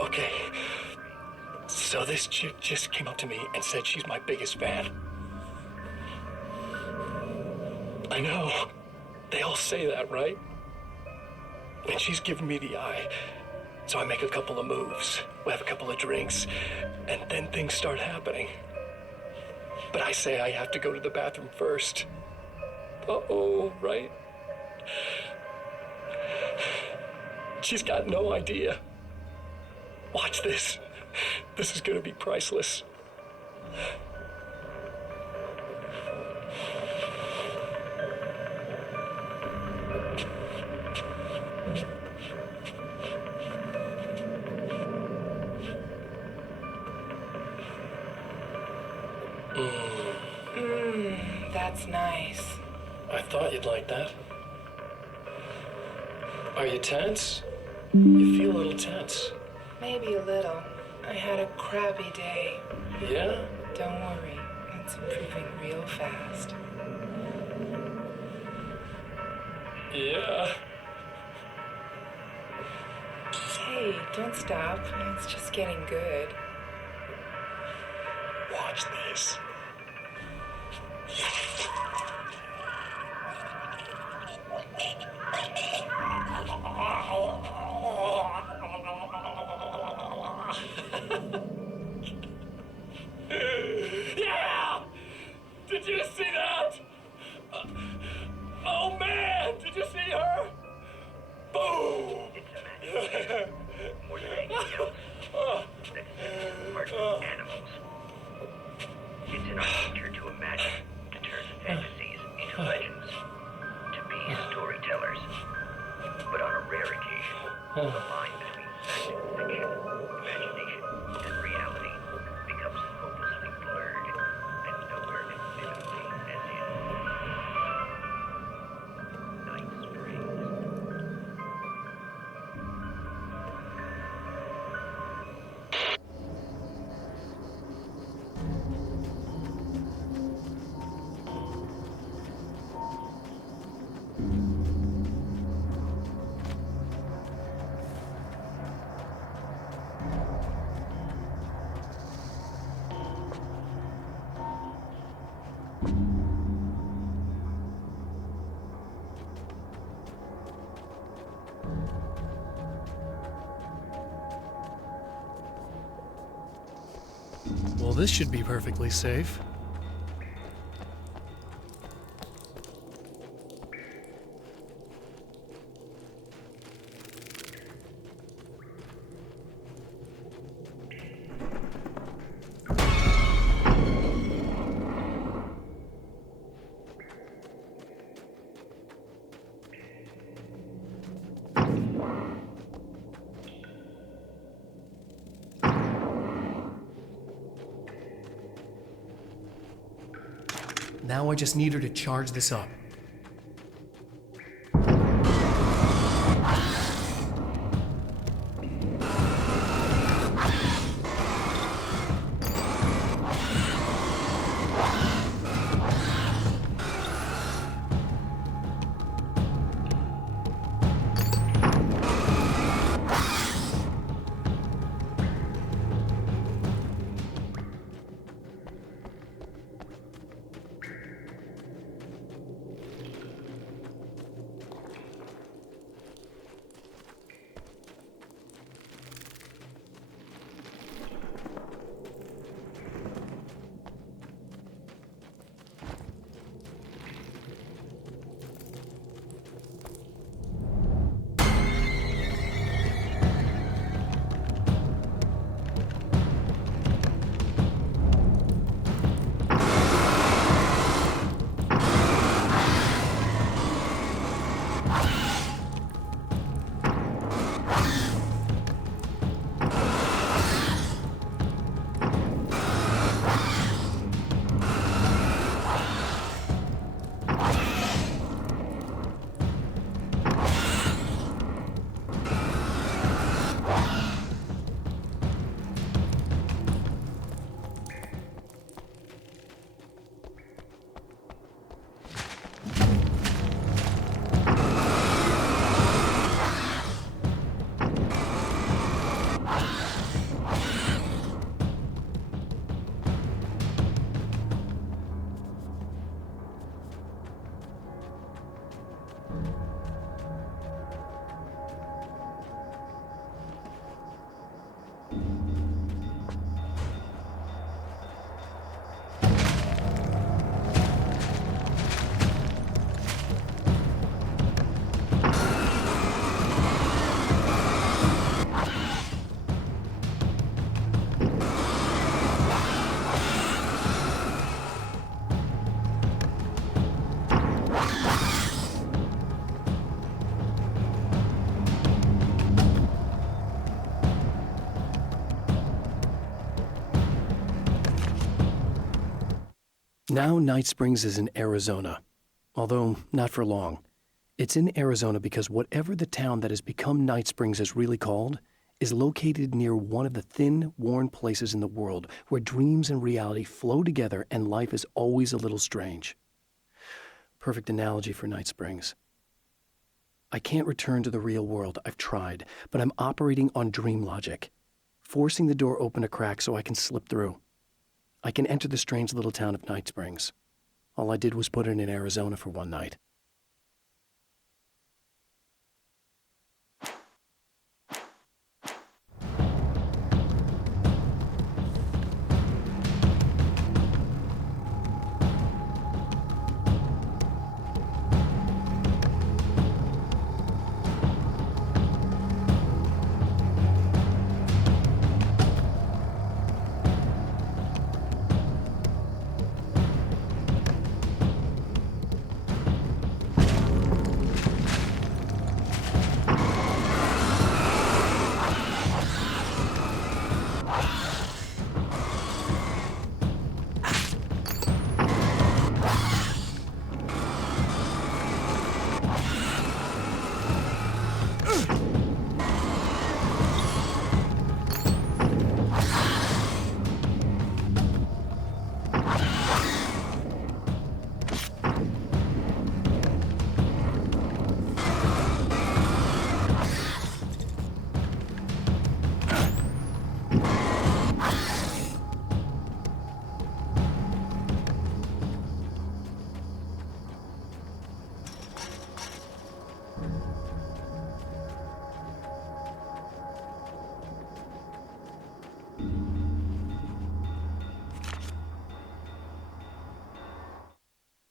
Okay, so this chick just came up to me and said she's my biggest fan. I know. They all say that, right? And she's giving me the eye. So I make a couple of moves, we have a couple of drinks, and then things start happening. But I say I have to go to the bathroom first. Uh-oh, right? She's got no idea. Watch this. This is gonna be priceless. That's nice. I thought you'd like that. Are you tense? You feel a little tense. Maybe a little. I had a crappy day. Yeah? Don't worry, it's improving real fast. Yeah. Hey, don't stop. It's just getting good. Watch this. Yeah! Did you see that? Oh man, did you see her? Boom! More than anything else, that is part of animals. It's in our nature to imagine, to turn fantasies into legends, to be storytellers. But on a rare occasion, the line between fact and fiction, imagination and reality becomes hopelessly blurred, and nowhere convincingly as in Night Springs. Well, this should be perfectly safe. Now I just need her to charge this up. Now Night Springs is in Arizona, although not for long. It's in Arizona because whatever the town that has become Night Springs is really called is located near one of the thin, worn places in the world where dreams and reality flow together and life is always a little strange. Perfect analogy for Night Springs. I can't return to the real world. I've tried, but I'm operating on dream logic, forcing the door open a crack so I can slip through. I can enter the strange little town of Night Springs. All I did was put it in Arizona for one night.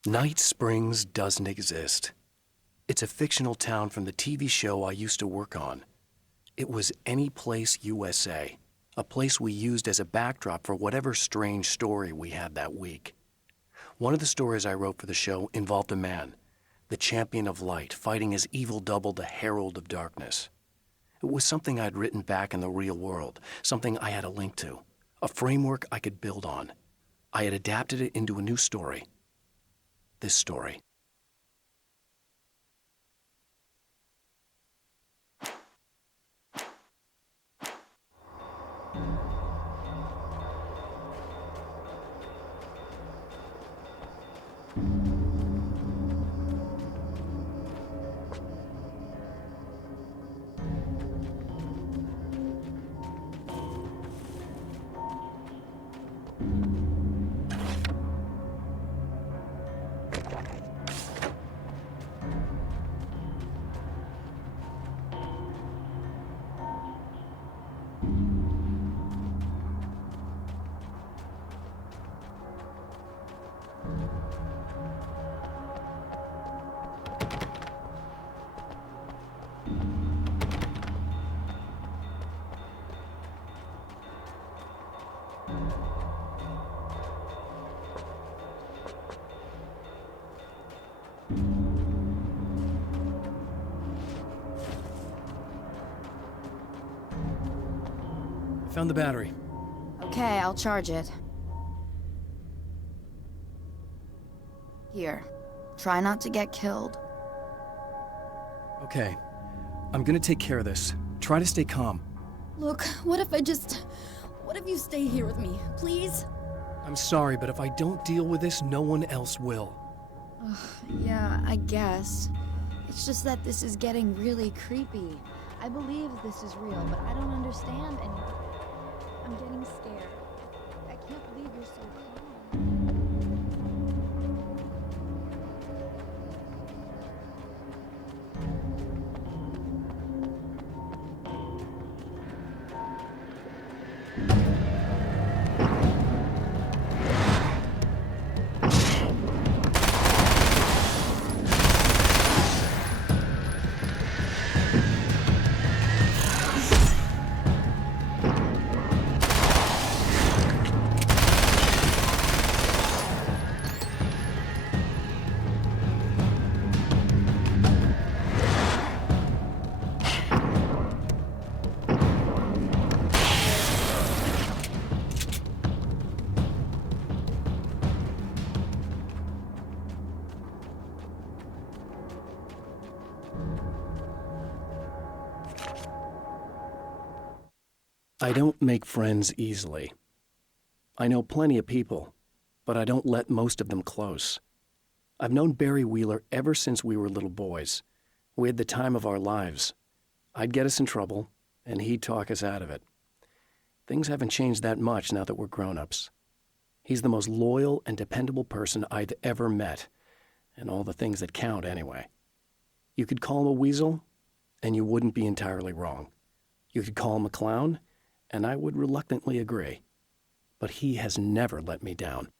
Night Springs doesn't exist. It's a fictional town from the TV show I used to work on. It was Any Place USA, a place we used as a backdrop for whatever strange story we had that week. One of the stories I wrote for the show involved a man, the champion of light, fighting his evil double, the Herald of Darkness. It was something I'd written back in the real world, something I had a link to, a framework I could build on. I had adapted it into a new story. This story. Found the battery. Okay, I'll charge it. Here. Try not to get killed. Okay. I'm gonna take care of this. Try to stay calm. Look, what if you stay here with me, please? I'm sorry, but if I don't deal with this, no one else will. Yeah, I guess. It's just that this is getting really creepy. I believe this is real, but I don't understand anything. I'm getting scared. I can't believe you're so calm. I don't make friends easily. I know plenty of people, but I don't let most of them close. I've known Barry Wheeler ever since we were little boys. We had the time of our lives. I'd get us in trouble, and he'd talk us out of it. Things haven't changed that much now that we're grown-ups. He's the most loyal and dependable person I've ever met, and all the things that count anyway. You could call him a weasel, and you wouldn't be entirely wrong. You could call him a clown, and I would reluctantly agree. But he has never let me down.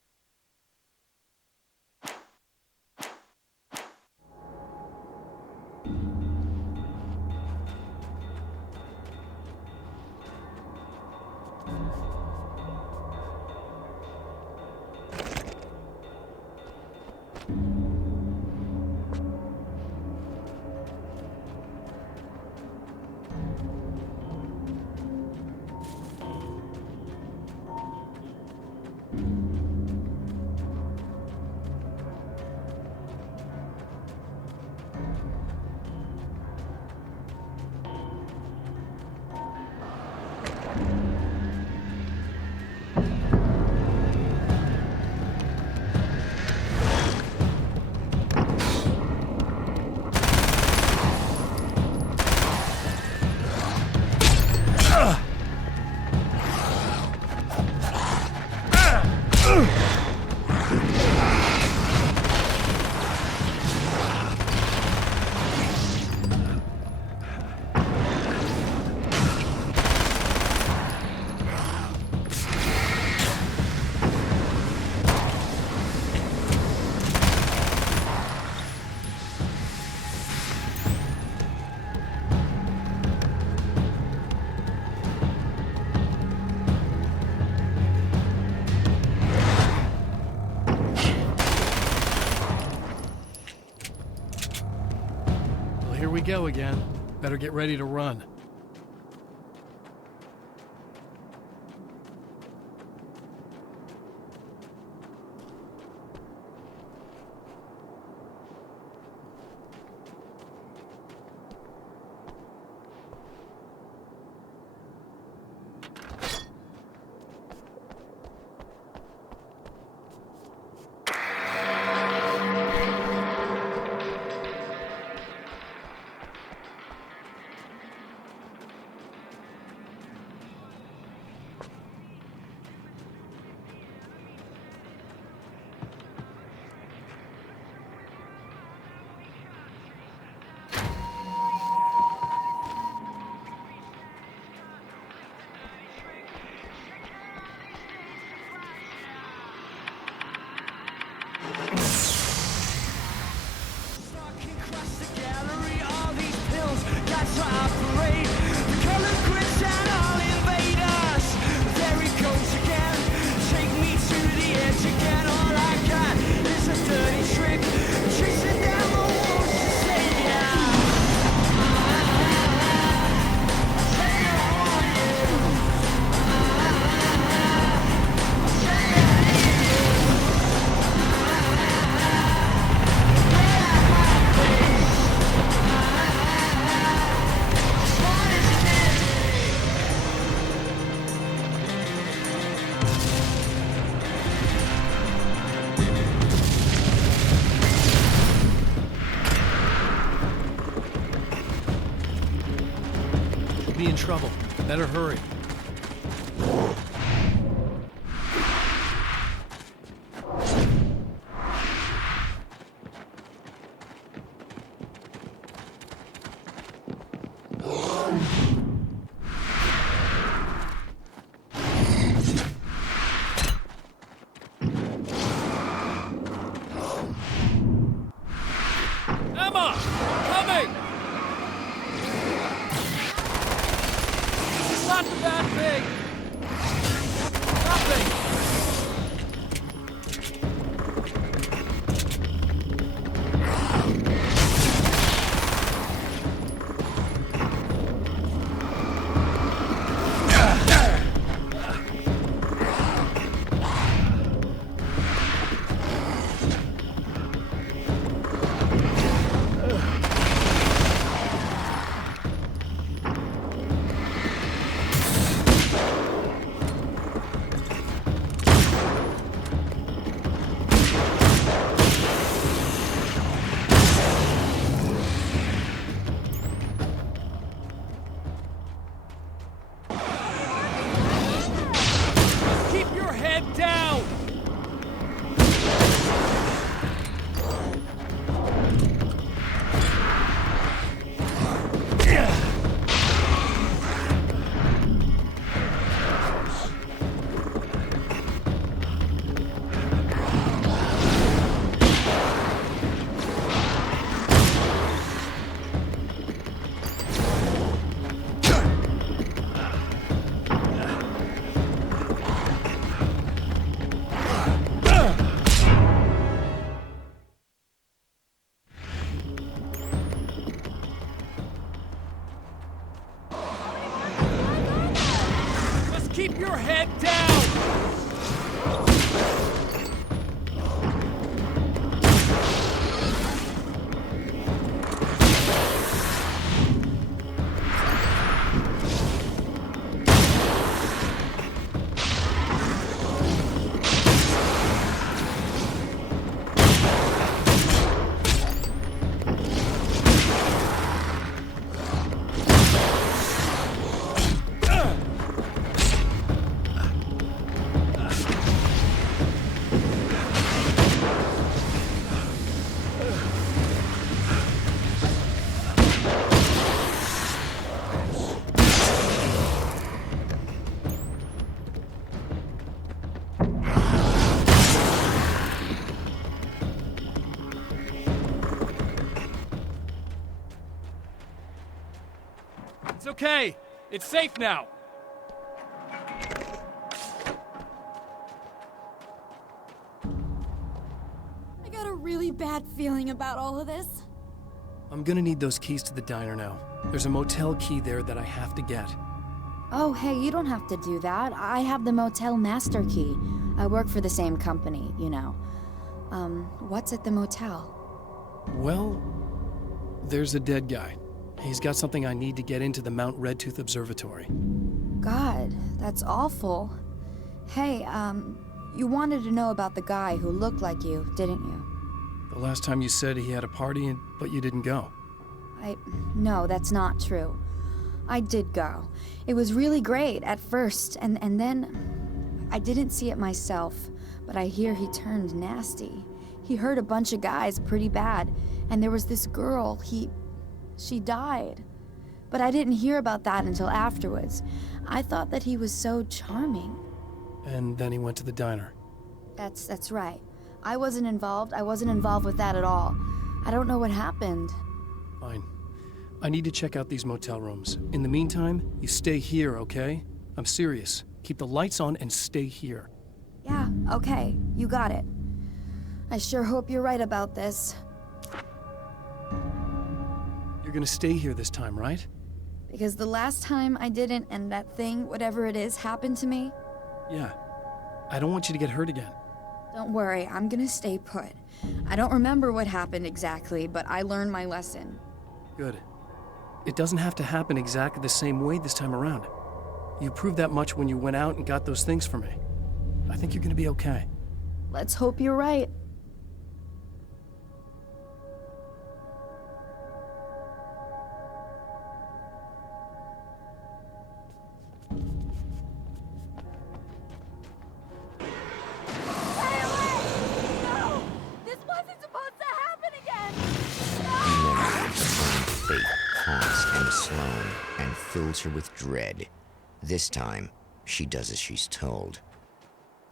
Here we go again. Better get ready to run. Be in trouble. Better hurry. Emma! Coming! Not the bad your head down! Just keep your head down! It's okay. It's safe now. I got a really bad feeling about all of this. I'm gonna need those keys to the diner now. There's a motel key there that I have to get. Oh, hey, you don't have to do that. I have the motel master key. I work for the same company, you know. What's at the motel? Well, there's a dead guy. He's got something I need to get into the Mount Redtooth Observatory. God, that's awful. Hey, you wanted to know about the guy who looked like you, didn't you? The last time you said he had a party, but you didn't go. No, that's not true. I did go. It was really great at first, and then I didn't see it myself, but I hear he turned nasty. He hurt a bunch of guys pretty bad, and there was this girl, she died. But I didn't hear about that until afterwards. I thought that he was so charming. And then he went to the diner. That's right. I wasn't involved. I wasn't involved with that at all. I don't know what happened. Fine. I need to check out these motel rooms. In the meantime, you stay here, okay? I'm serious. Keep the lights on and stay here. Yeah, okay. You got it. I sure hope you're right about this. You're gonna stay here this time, right? Because the last time I didn't, and that thing, whatever it is, happened to me. Yeah. I don't want you to get hurt again. Don't worry, I'm gonna stay put. I don't remember what happened exactly, but I learned my lesson. Good. It doesn't have to happen exactly the same way this time around. You proved that much when you went out and got those things for me. I think you're gonna be okay. Let's hope you're right. Fate haunts Emma Sloan and fills her with dread. This time, she does as she's told.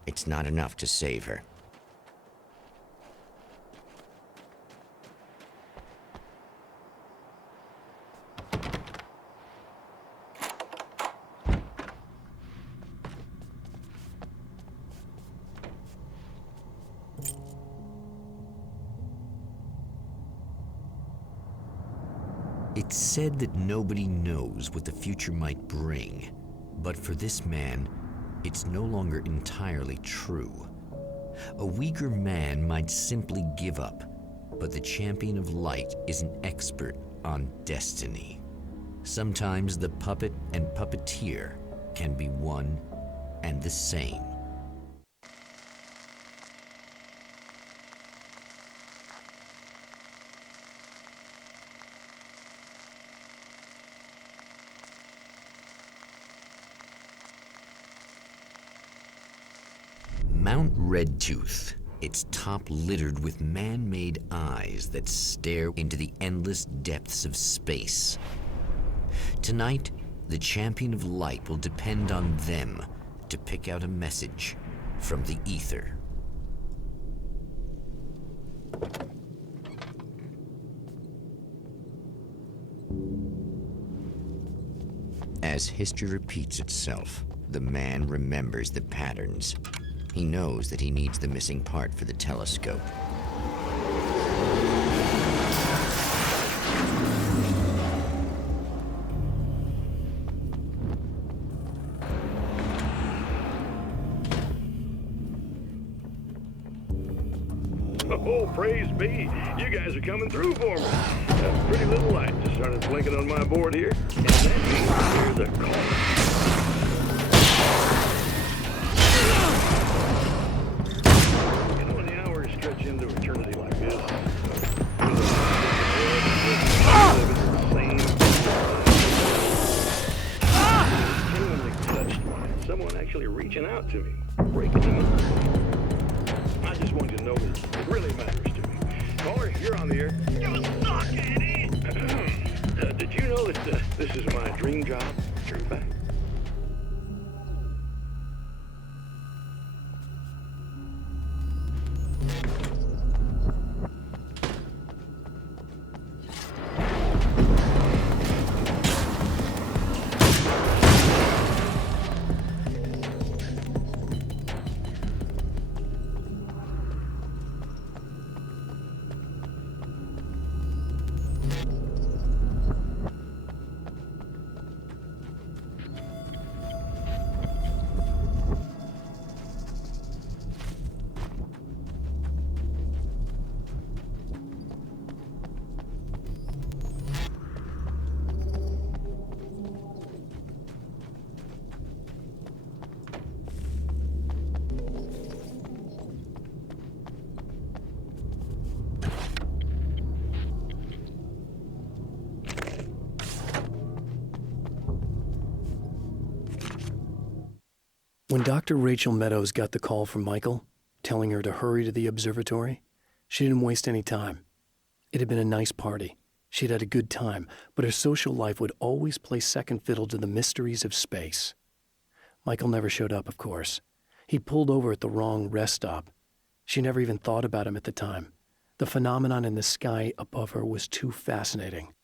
It's not enough to save her. It's said that nobody knows what the future might bring, but for this man, it's no longer entirely true. A weaker man might simply give up, but the champion of light is an expert on destiny. Sometimes the puppet and puppeteer can be one and the same. Mount Redtooth, its top littered with man-made eyes that stare into the endless depths of space. Tonight, the champion of light will depend on them to pick out a message from the ether. As history repeats itself, the man remembers the patterns. He knows that he needs the missing part for the telescope. Oh, praise be. You guys are coming through for me. That pretty little light just started blinking on my board here. And that means there's a call. You know, when the hours stretch into eternity like this, genuinely touched by someone actually reaching out to me, breaking them up. I just want you to know that it really matters to me. Caller, you're on the air. You suck, Eddie! Did you know that this is my dream job? True fact. When Dr. Rachel Meadows got the call from Michael, telling her to hurry to the observatory, she didn't waste any time. It had been a nice party. She'd had a good time, but her social life would always play second fiddle to the mysteries of space. Michael never showed up, of course. He pulled over at the wrong rest stop. She never even thought about him at the time. The phenomenon in the sky above her was too fascinating.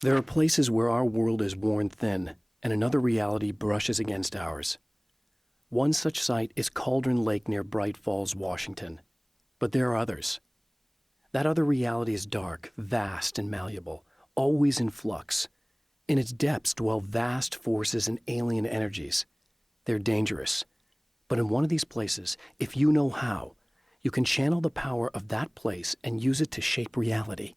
There are places where our world is worn thin, and another reality brushes against ours. One such site is Cauldron Lake near Bright Falls, Washington. But there are others. That other reality is dark, vast, and malleable, always in flux. In its depths dwell vast forces and alien energies. They're dangerous. But in one of these places, if you know how, you can channel the power of that place and use it to shape reality.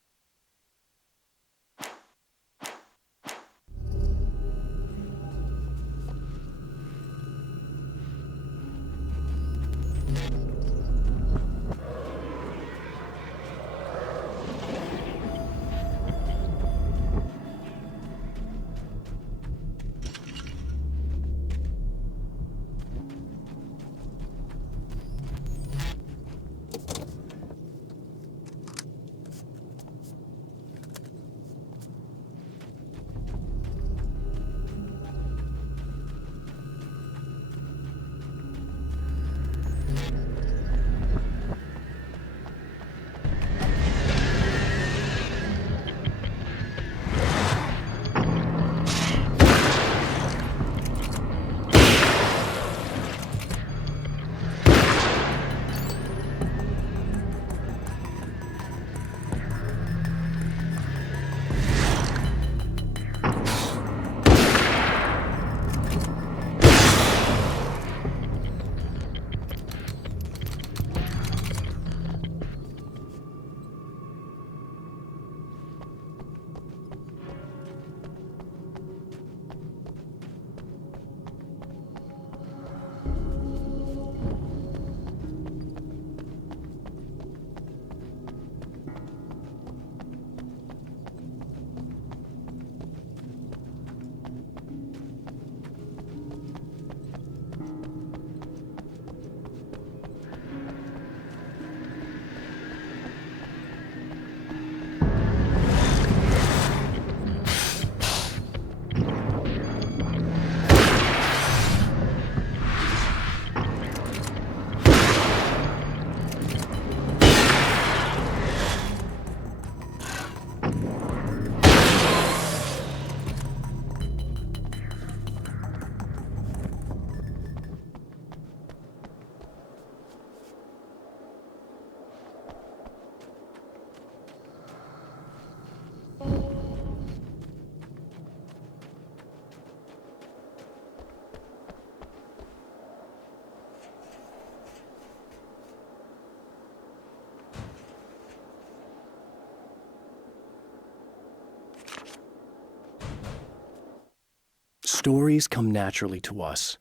Stories come naturally to us.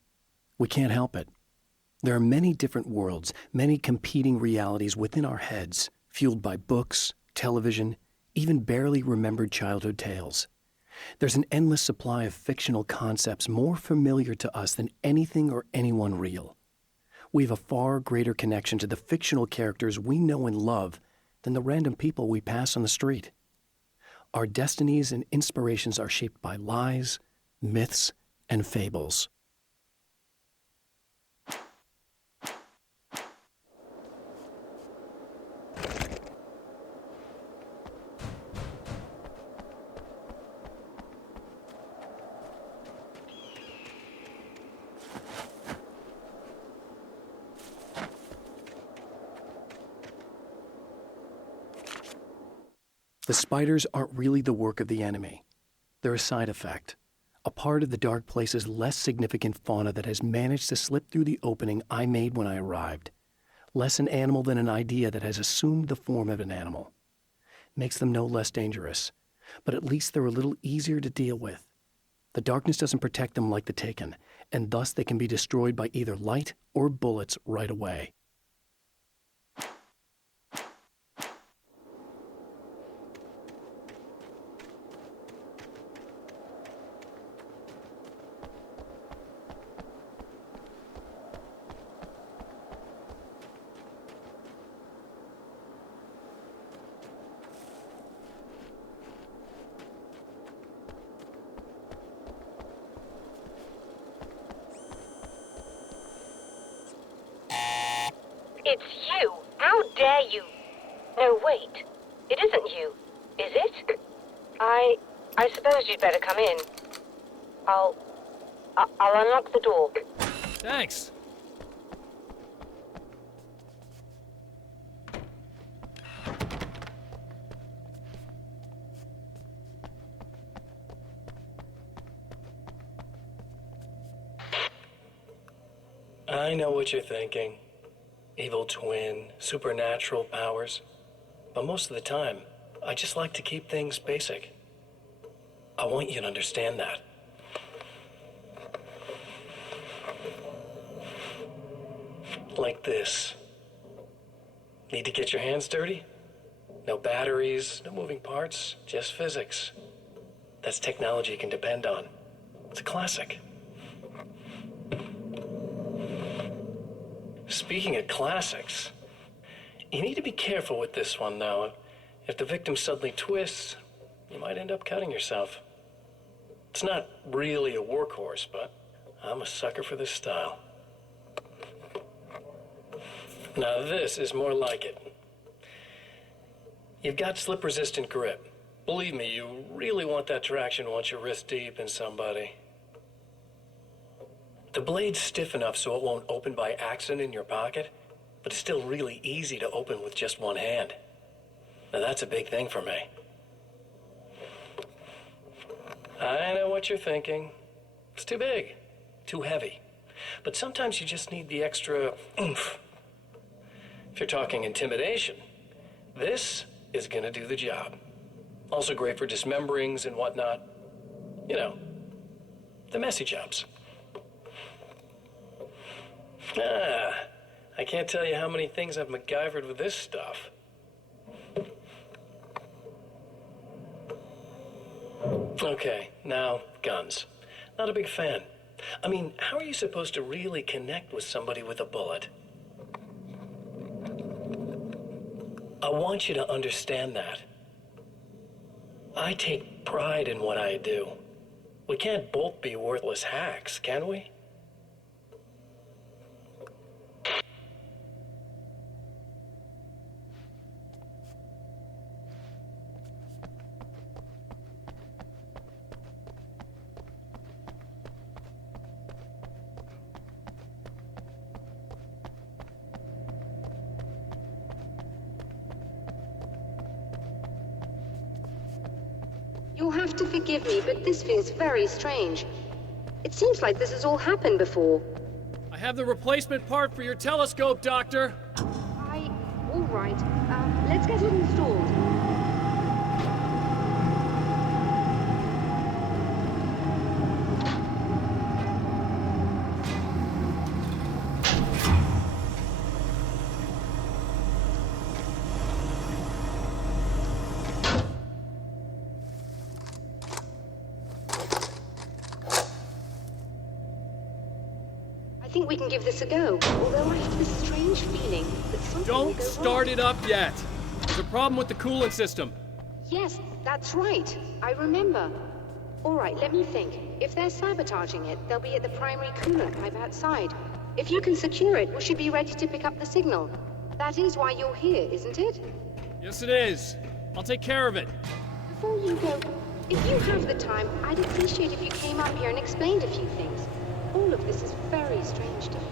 We can't help it. There are many different worlds, many competing realities within our heads, fueled by books, television, even barely remembered childhood tales. There's an endless supply of fictional concepts more familiar to us than anything or anyone real. We have a far greater connection to the fictional characters we know and love than the random people we pass on the street. Our destinies and inspirations are shaped by lies, myths, and fables. The spiders aren't really the work of the enemy. They're a side effect, a part of the Dark Place's less significant fauna that has managed to slip through the opening I made when I arrived. Less an animal than an idea that has assumed the form of an animal. Makes them no less dangerous, but at least they're a little easier to deal with. The darkness doesn't protect them like the Taken, and thus they can be destroyed by either light or bullets right away. It's you! How dare you! No, wait. It isn't you, is it? I suppose you'd better come in. I'll unlock the door. Thanks. I know what you're thinking. Evil twin, supernatural powers. But most of the time, I just like to keep things basic. I want you to understand that. Like this. Need to get your hands dirty? No batteries, no moving parts, just physics. That's technology you can depend on. It's a classic. Speaking of classics, you need to be careful with this one, though. If the victim suddenly twists, you might end up cutting yourself. It's not really a workhorse, but I'm a sucker for this style. Now this is more like it. You've got slip-resistant grip. Believe me, you really want that traction once you're wrist deep in somebody. The blade's stiff enough so it won't open by accident in your pocket, but it's still really easy to open with just one hand. Now that's a big thing for me. I know what you're thinking. It's too big, too heavy. But sometimes you just need the extra oomph. If you're talking intimidation, this is gonna do the job. Also great for dismemberings and whatnot. You know, the messy jobs. I can't tell you how many things I've MacGyvered with this stuff. Okay, now, guns. Not a big fan. I mean, how are you supposed to really connect with somebody with a bullet? I want you to understand that. I take pride in what I do. We can't both be worthless hacks, can we? You'll have to forgive me, but this feels very strange. It seems like this has all happened before. I have the replacement part for your telescope, Doctor. All right. Let's get it installed. I think we can give this a go, although I have this strange feeling that something will Don't go start wrong. it up yet. There's a problem with the coolant system. Yes, that's right. I remember. All right, let me think. If they're sabotaging it, they'll be at the primary coolant pipe outside. If you can secure it, we should be ready to pick up the signal. That is why you're here, isn't it? Yes, it is. I'll take care of it. Before you go, if you have the time, I'd appreciate if you came up here and explained a few things. All of this is very strange to me.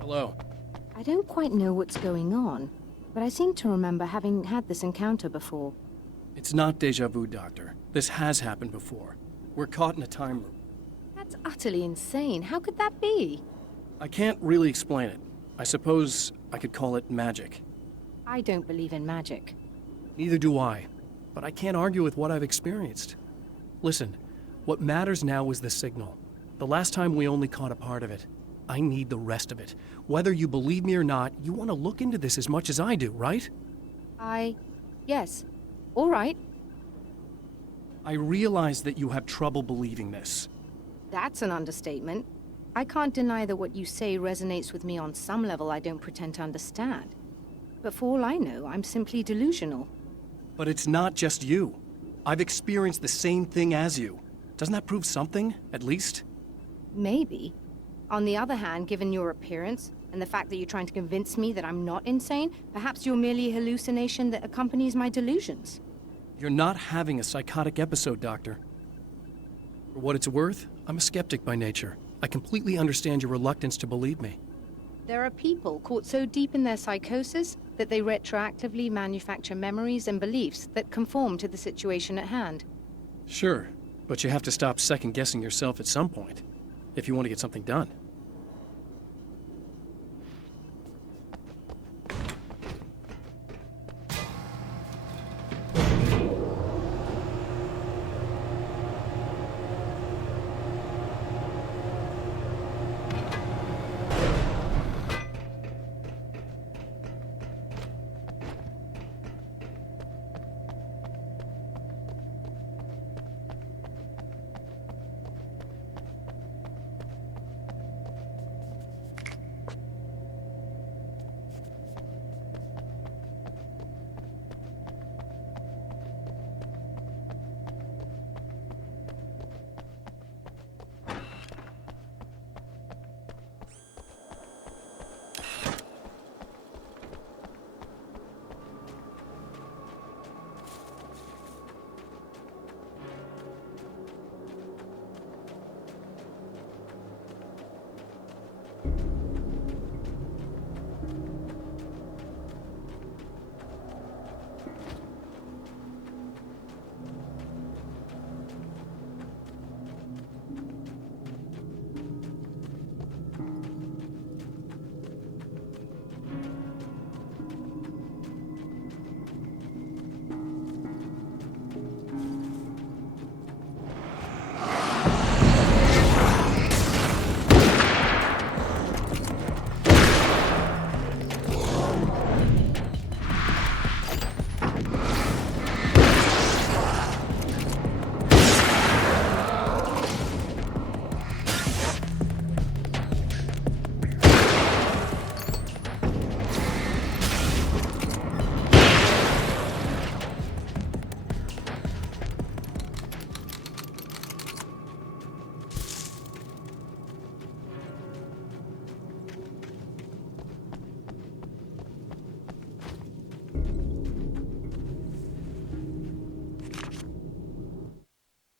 Hello. I don't quite know what's going on, but I seem to remember having had this encounter before. It's not deja vu, Doctor. This has happened before. We're caught in a time loop. That's utterly insane. How could that be? I can't really explain it. I suppose I could call it magic. I don't believe in magic. Neither do I, but I can't argue with what I've experienced. Listen, what matters now is the signal. The last time we only caught a part of it. I need the rest of it. Whether you believe me or not, you want to look into this as much as I do, right? Yes. All right. I realize that you have trouble believing this. That's an understatement. I can't deny that what you say resonates with me on some level I don't pretend to understand. But for all I know, I'm simply delusional. But it's not just you. I've experienced the same thing as you. Doesn't that prove something, at least? Maybe. On the other hand, given your appearance, and the fact that you're trying to convince me that I'm not insane, perhaps you're merely a hallucination that accompanies my delusions. You're not having a psychotic episode, Doctor. For what it's worth, I'm a skeptic by nature. I completely understand your reluctance to believe me. There are people caught so deep in their psychosis that they retroactively manufacture memories and beliefs that conform to the situation at hand. Sure, but you have to stop second-guessing yourself at some point, if you want to get something done.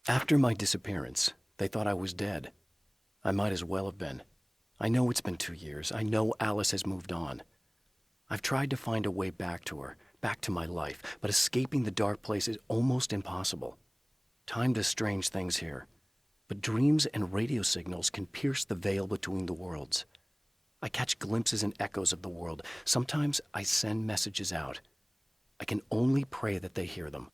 After my disappearance, they thought I was dead. I might as well have been. I know it's been 2 years. I know Alice has moved on. I've tried to find a way back to her, back to my life, but escaping the dark place is almost impossible. Time does strange things here, but dreams and radio signals can pierce the veil between the worlds. I catch glimpses and echoes of the world. Sometimes I send messages out. I can only pray that they hear them.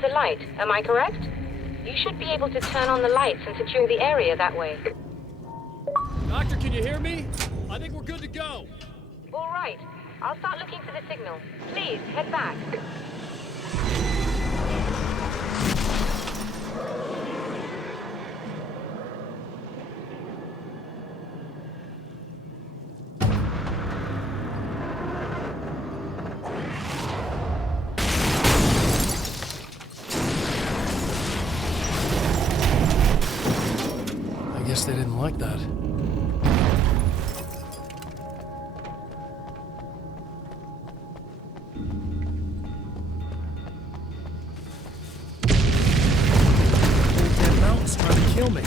The light, am I correct? You should be able to turn on the lights and secure the area that way. Doctor, can you hear me? I think we're good to go. All right. I'll start looking for the signal. Please, head back. I guess they didn't like that. That mountain's trying to kill me.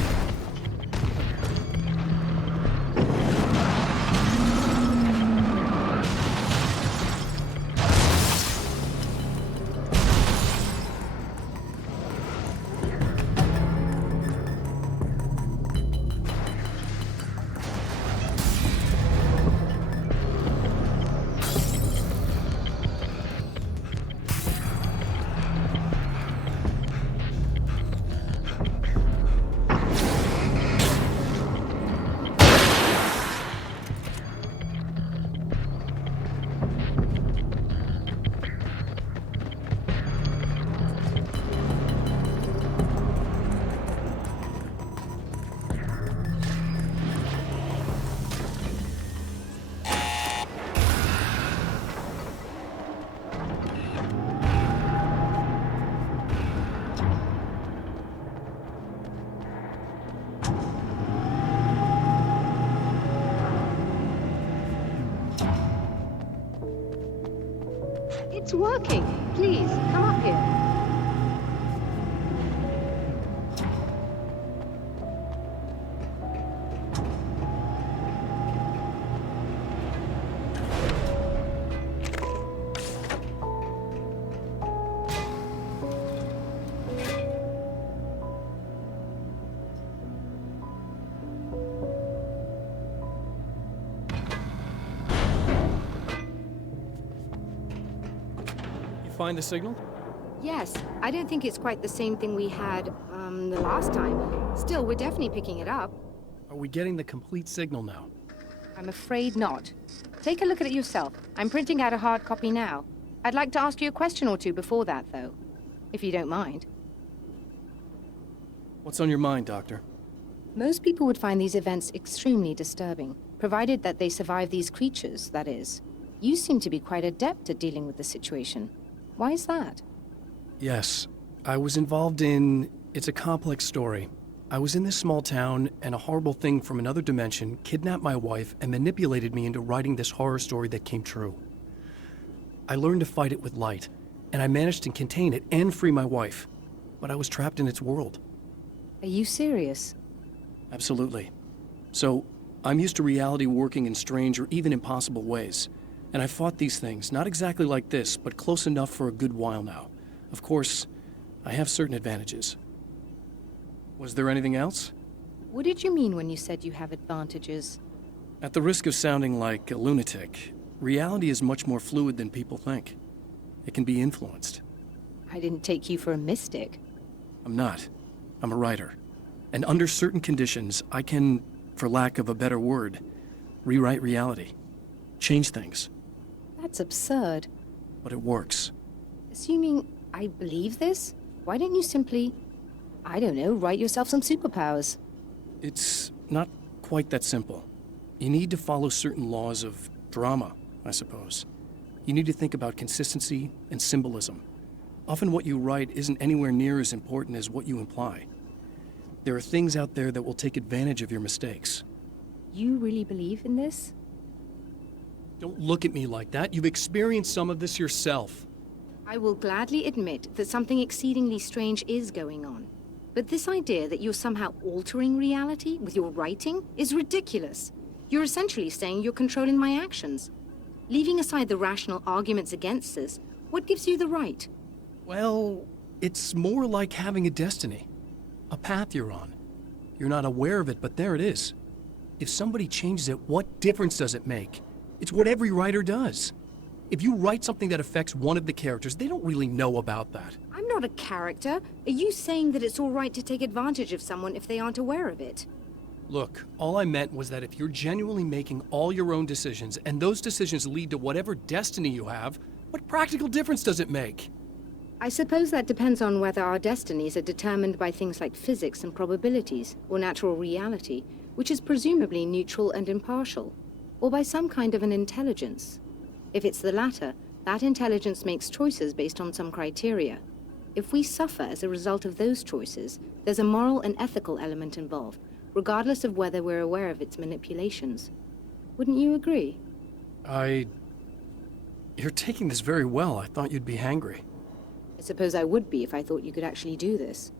It's working. Please, come up here. Find the signal? Yes, I don't think it's quite the same thing we had, the last time. Still, we're definitely picking it up. Are we getting the complete signal now? I'm afraid not. Take a look at it yourself. I'm printing out a hard copy now. I'd like to ask you a question or two before that, though, if you don't mind. What's on your mind, Doctor? Most people would find these events extremely disturbing, provided that they survive these creatures, that is. You seem to be quite adept at dealing with the situation. Why is that? Yes, I was involved in... It's a complex story. I was in this small town, and a horrible thing from another dimension kidnapped my wife and manipulated me into writing this horror story that came true. I learned to fight it with light, and I managed to contain it and free my wife. But I was trapped in its world. Are you serious? Absolutely. So, I'm used to reality working in strange or even impossible ways. And I fought these things, not exactly like this, but close enough for a good while now. Of course, I have certain advantages. Was there anything else? What did you mean when you said you have advantages? At the risk of sounding like a lunatic, reality is much more fluid than people think. It can be influenced. I didn't take you for a mystic. I'm not. I'm a writer. And under certain conditions, I can, for lack of a better word, rewrite reality. Change things. That's absurd. But it works. Assuming I believe this, why don't you simply, I don't know, write yourself some superpowers? It's not quite that simple. You need to follow certain laws of drama, I suppose. You need to think about consistency and symbolism. Often what you write isn't anywhere near as important as what you imply. There are things out there that will take advantage of your mistakes. You really believe in this? Don't look at me like that. You've experienced some of this yourself. I will gladly admit that something exceedingly strange is going on. But this idea that you're somehow altering reality with your writing is ridiculous. You're essentially saying you're controlling my actions. Leaving aside the rational arguments against this, what gives you the right? Well, it's more like having a destiny. A path you're on. You're not aware of it, but there it is. If somebody changes it, what difference does it make? It's what every writer does. If you write something that affects one of the characters, they don't really know about that. I'm not a character. Are you saying that it's all right to take advantage of someone if they aren't aware of it? Look, all I meant was that if you're genuinely making all your own decisions, and those decisions lead to whatever destiny you have, what practical difference does it make? I suppose that depends on whether our destinies are determined by things like physics and probabilities, or natural reality, which is presumably neutral and impartial, or by some kind of an intelligence. If it's the latter, that intelligence makes choices based on some criteria. If we suffer as a result of those choices, there's a moral and ethical element involved, regardless of whether we're aware of its manipulations. Wouldn't you agree? You're taking this very well. I thought you'd be hangry. I suppose I would be if I thought you could actually do this.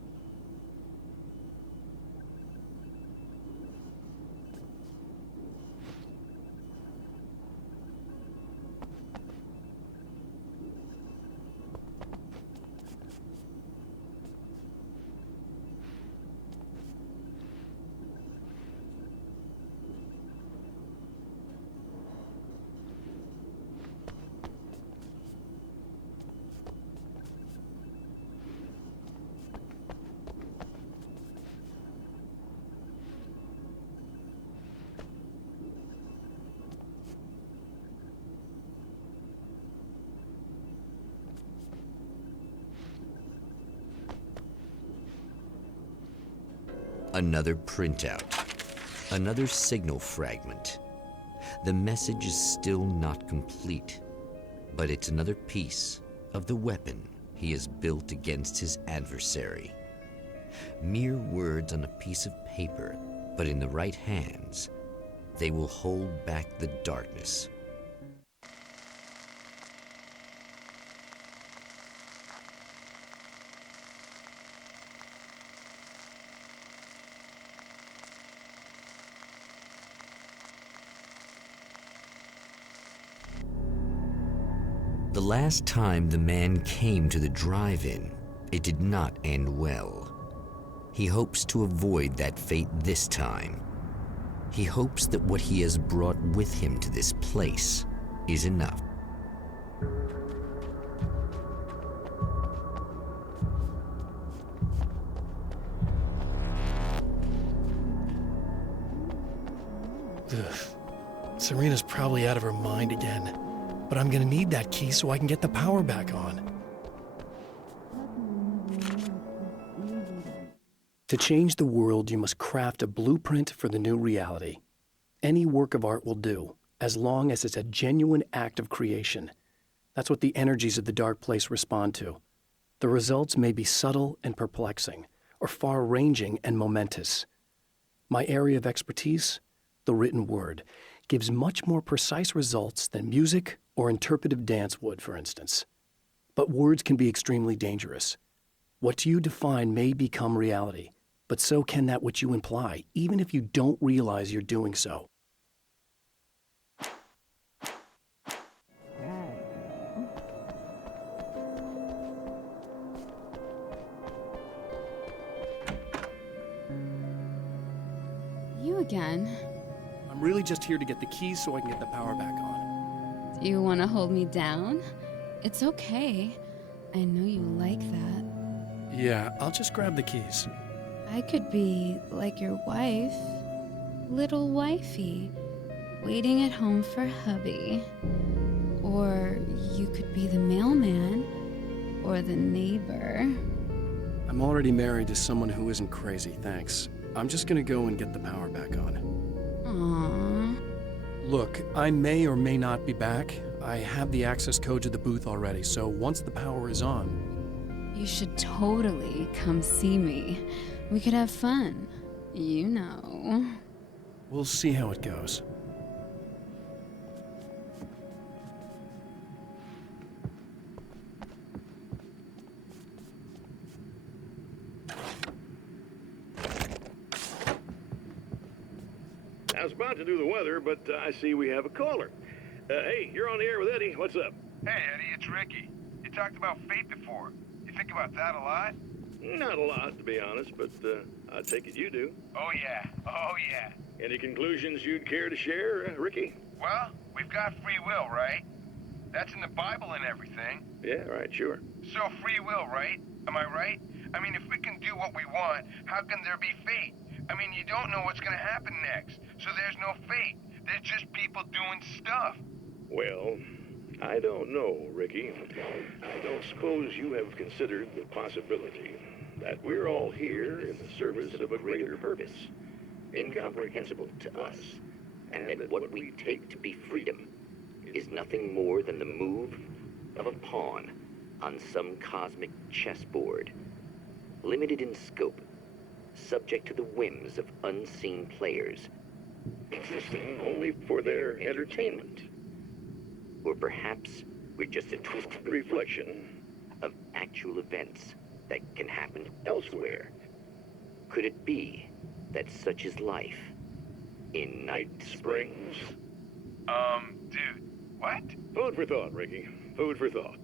Another printout. Another signal fragment. The message is still not complete, but it's another piece of the weapon he has built against his adversary. Mere words on a piece of paper, but in the right hands, they will hold back the darkness. The last time the man came to the drive-in, it did not end well. He hopes to avoid that fate this time. He hopes that what he has brought with him to this place is enough. Ugh. Serena's probably out of her mind again. But I'm gonna need that key so I can get the power back on. To change the world, you must craft a blueprint for the new reality. Any work of art will do, as long as it's a genuine act of creation. That's what the energies of the dark place respond to. The results may be subtle and perplexing, or far-ranging and momentous. My area of expertise, the written word, gives much more precise results than music or interpretive dance would, for instance. But words can be extremely dangerous. What you define may become reality, but so can that which you imply, even if you don't realize you're doing so. You again? I'm really just here to get the keys so I can get the power back on. Do you want to hold me down? It's okay. I know you like that. Yeah, I'll just grab the keys. I could be like your wife. Little wifey. Waiting at home for hubby. Or you could be the mailman. Or the neighbor. I'm already married to someone who isn't crazy, thanks. I'm just gonna go and get the power back on. Aww. Look, I may or may not be back. I have the access code to the booth already, so once the power is on... You should totally come see me. We could have fun. You know. We'll see how it goes. I was about to do the weather, but I see we have a caller. Hey, you're on the air with Eddie. What's up? Hey, Eddie, it's Ricky. You talked about fate before. You think about that a lot? Not a lot, to be honest, but I take it you do. Oh, yeah. Oh, yeah. Any conclusions you'd care to share, Ricky? Well, we've got free will, right? That's in the Bible and everything. Yeah, right, sure. So free will, right? Am I right? I mean, if we can do what we want, how can there be fate? I mean, you don't know what's gonna happen next, so there's no fate. There's just people doing stuff. Well, I don't know, Ricky. I don't suppose you have considered the possibility that we're all here in the service of a greater purpose, incomprehensible to us, and that what we take to be freedom is nothing more than the move of a pawn on some cosmic chessboard, limited in scope, subject to the whims of unseen players, existing only for their entertainment. Or perhaps we're just a twisted reflection of actual events that can happen elsewhere. Could it be that such is life in Night Springs? Dude, what? Food for thought, Ricky. Food for thought.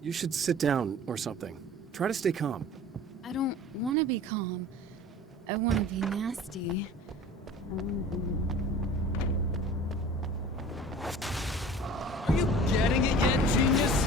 You should sit down or something. Try to stay calm. I don't want to be calm. I want to be nasty. Are you getting it yet, genius?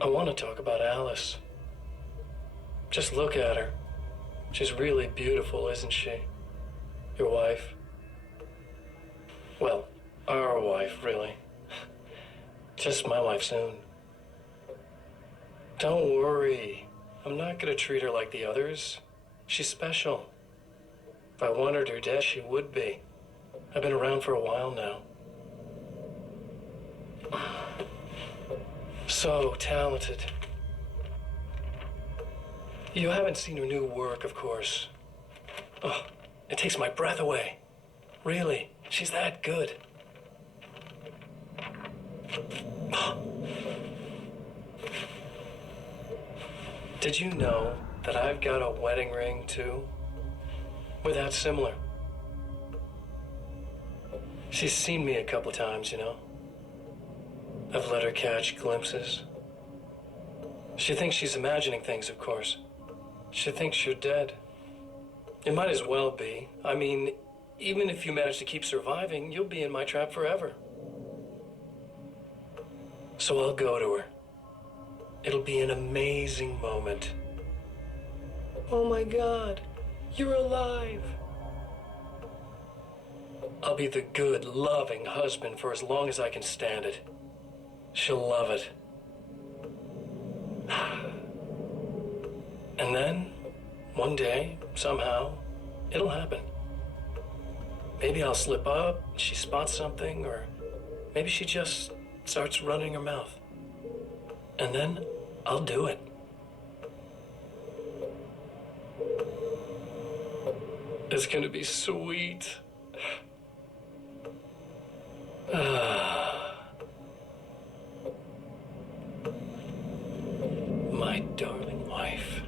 I want to talk about Alice. Just look at her. She's really beautiful, isn't she? Your wife. Well, our wife, really. Just my wife soon. Don't worry. I'm not gonna treat her like the others. She's special. If I wanted her dead, she would be. I've been around for a while now. So talented. You haven't seen her new work, of course. Oh, it takes my breath away. Really, she's that good. Did you know that I've got a wedding ring, too? We're that similar. She's seen me a couple times, you know. I've let her catch glimpses. She thinks she's imagining things, of course. She thinks you're dead. It might as well be. I mean, even if you manage to keep surviving, you'll be in my trap forever. So I'll go to her. It'll be an amazing moment. Oh my God, you're alive. I'll be the good, loving husband for as long as I can stand it. She'll love it. And then, one day, somehow, it'll happen. Maybe I'll slip up, she spots something, or maybe she just starts running her mouth. And then I'll do it. It's gonna be sweet. My darling wife.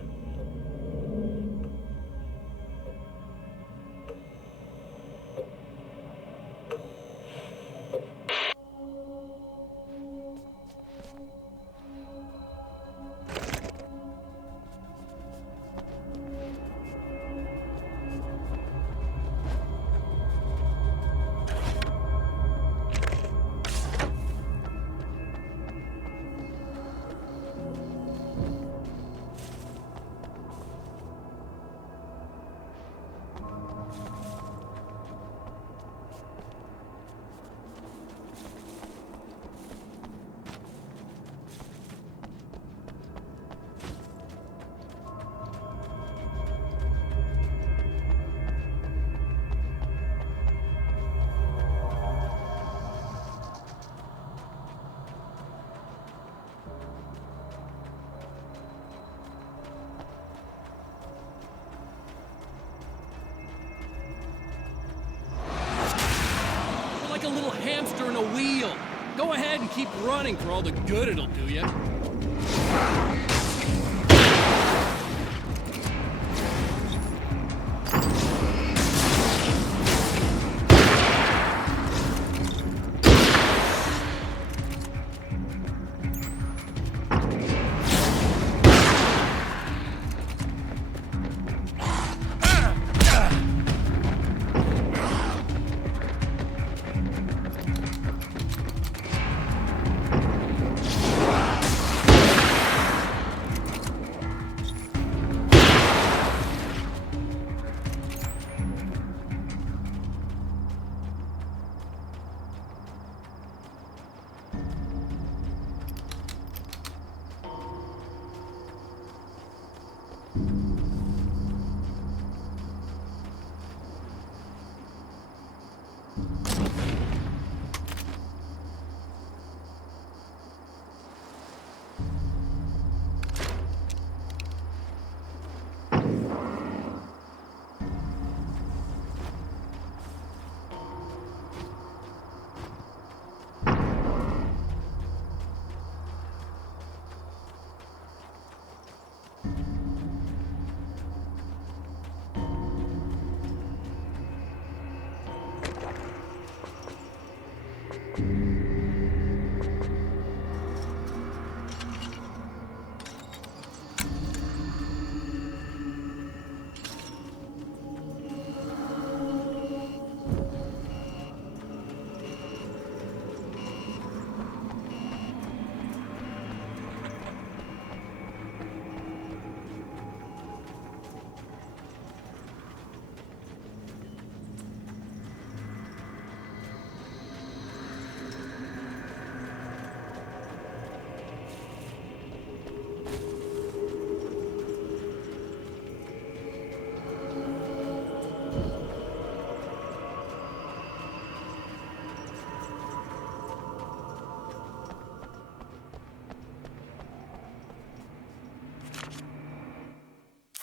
You're like a little hamster in a wheel. Go ahead and keep running for all the good it'll do you.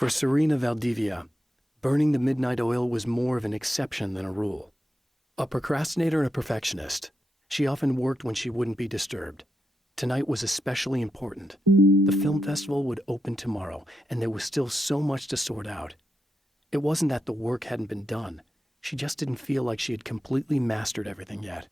For Serena Valdivia, burning the midnight oil was more of an exception than a rule. A procrastinator and a perfectionist, she often worked when she wouldn't be disturbed. Tonight was especially important. The film festival would open tomorrow, and there was still so much to sort out. It wasn't that the work hadn't been done. She just didn't feel like she had completely mastered everything yet.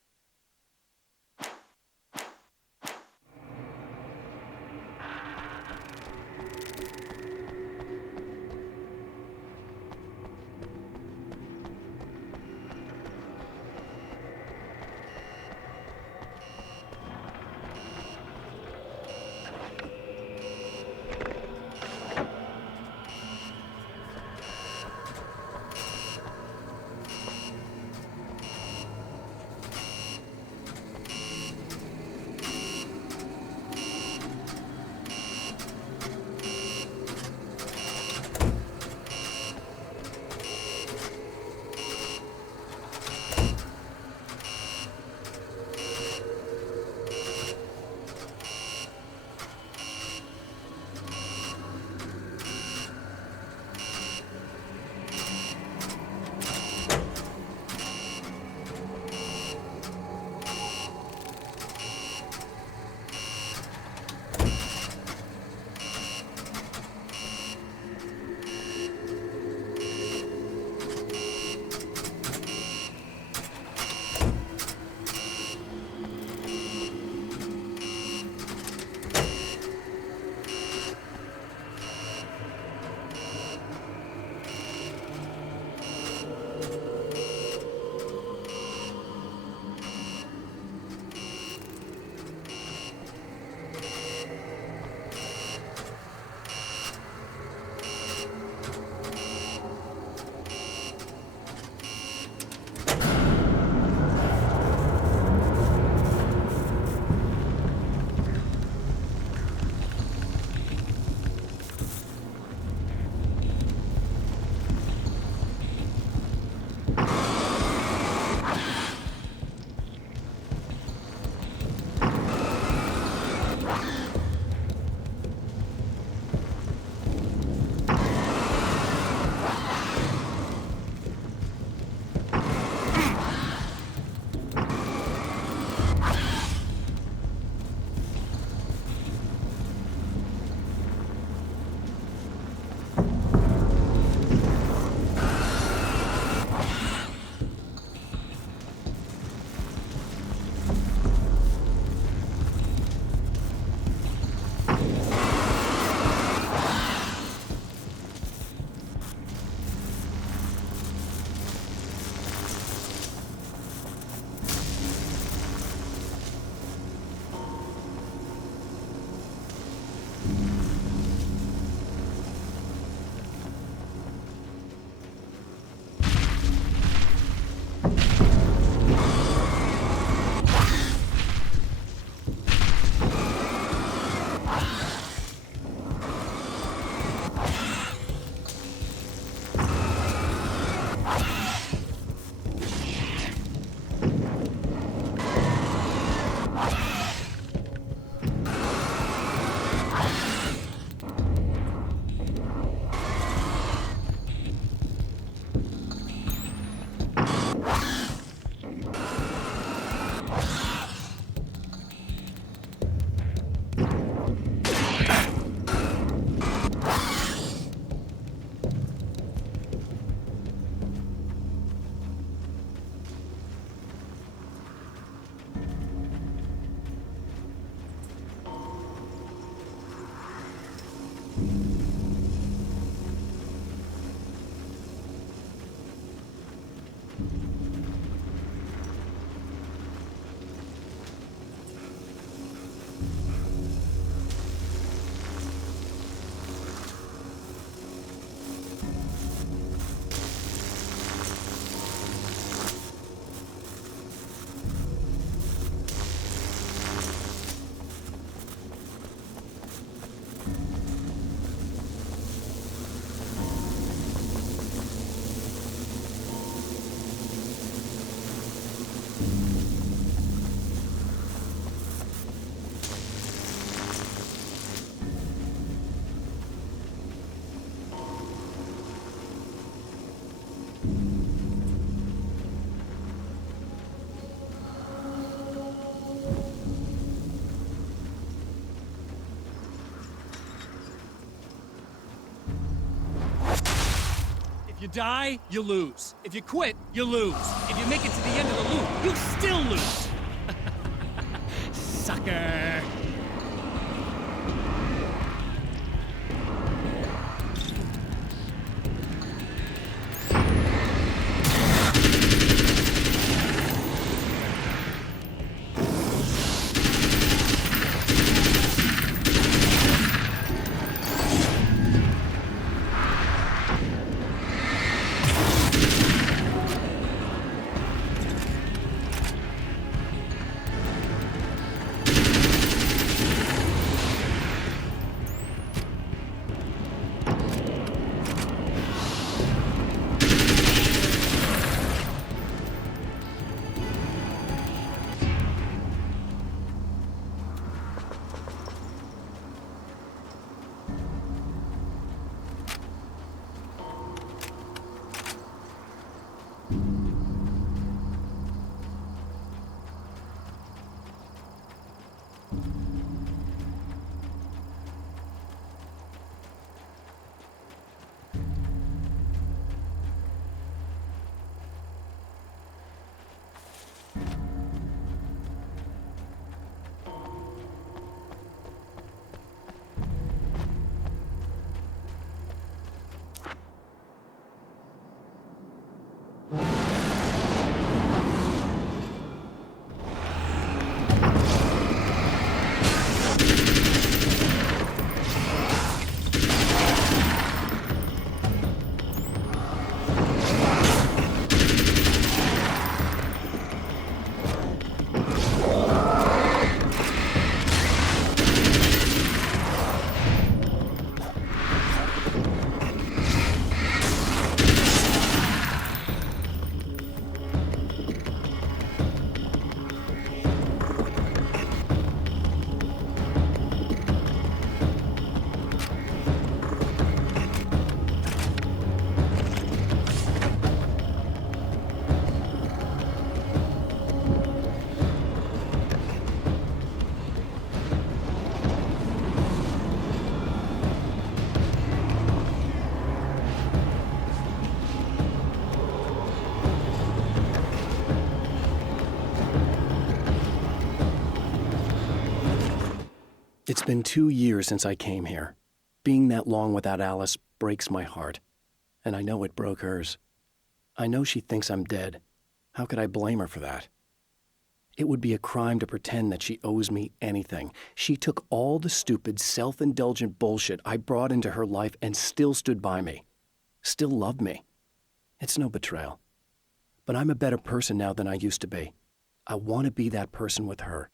If you die, you lose. If you quit, you lose. If you make it to the end of the loop, you still lose. Sucker. It's been 2 years since I came here. Being that long without Alice breaks my heart. And I know it broke hers. I know she thinks I'm dead. How could I blame her for that? It would be a crime to pretend that she owes me anything. She took all the stupid, self-indulgent bullshit I brought into her life and still stood by me. Still loved me. It's no betrayal. But I'm a better person now than I used to be. I want to be that person with her.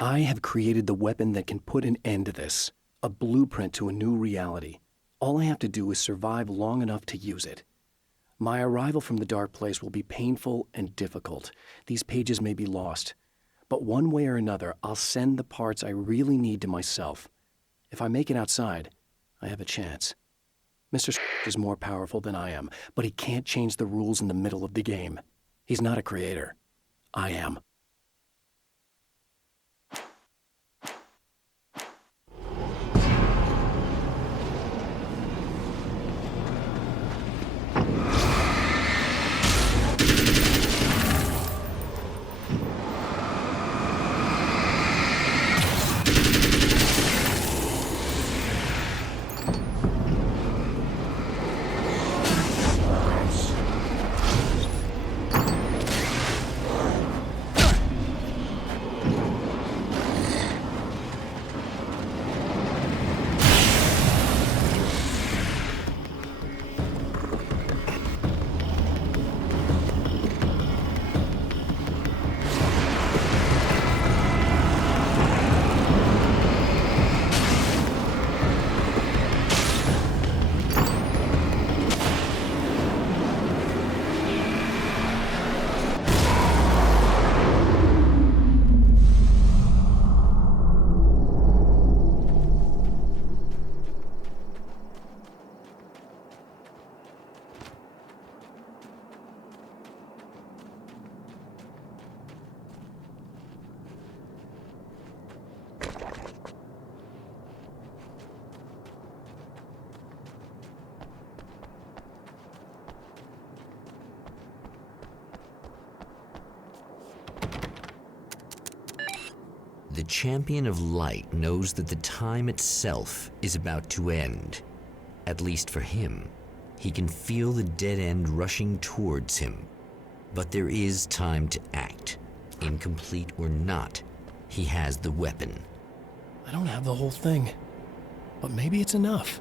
I have created the weapon that can put an end to this. A blueprint to a new reality. All I have to do is survive long enough to use it. My arrival from the dark place will be painful and difficult. These pages may be lost. But one way or another, I'll send the parts I really need to myself. If I make it outside, I have a chance. Mr. is more powerful than I am, but he can't change the rules in the middle of the game. He's not a creator. I am. The Champion of Light knows that the time itself is about to end. At least for him. He can feel the dead end rushing towards him. But there is time to act. Incomplete or not, he has the weapon. I don't have the whole thing, but maybe it's enough.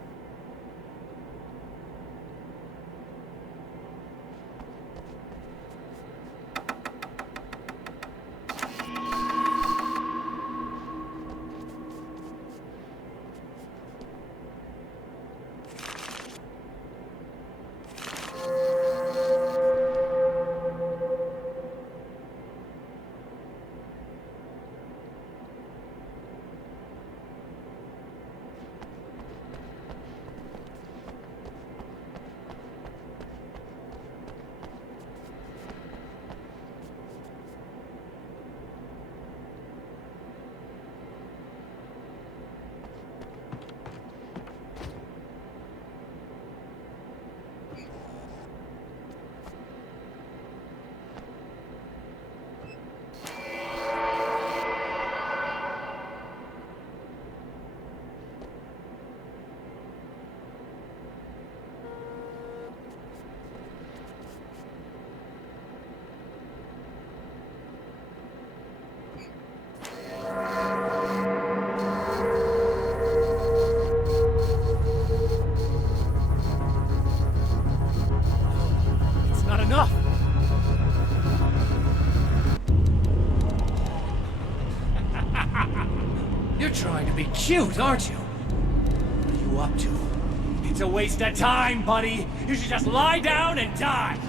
You're trying to be cute, aren't you? What are you up to? It's a waste of time, buddy. You should just lie down and die.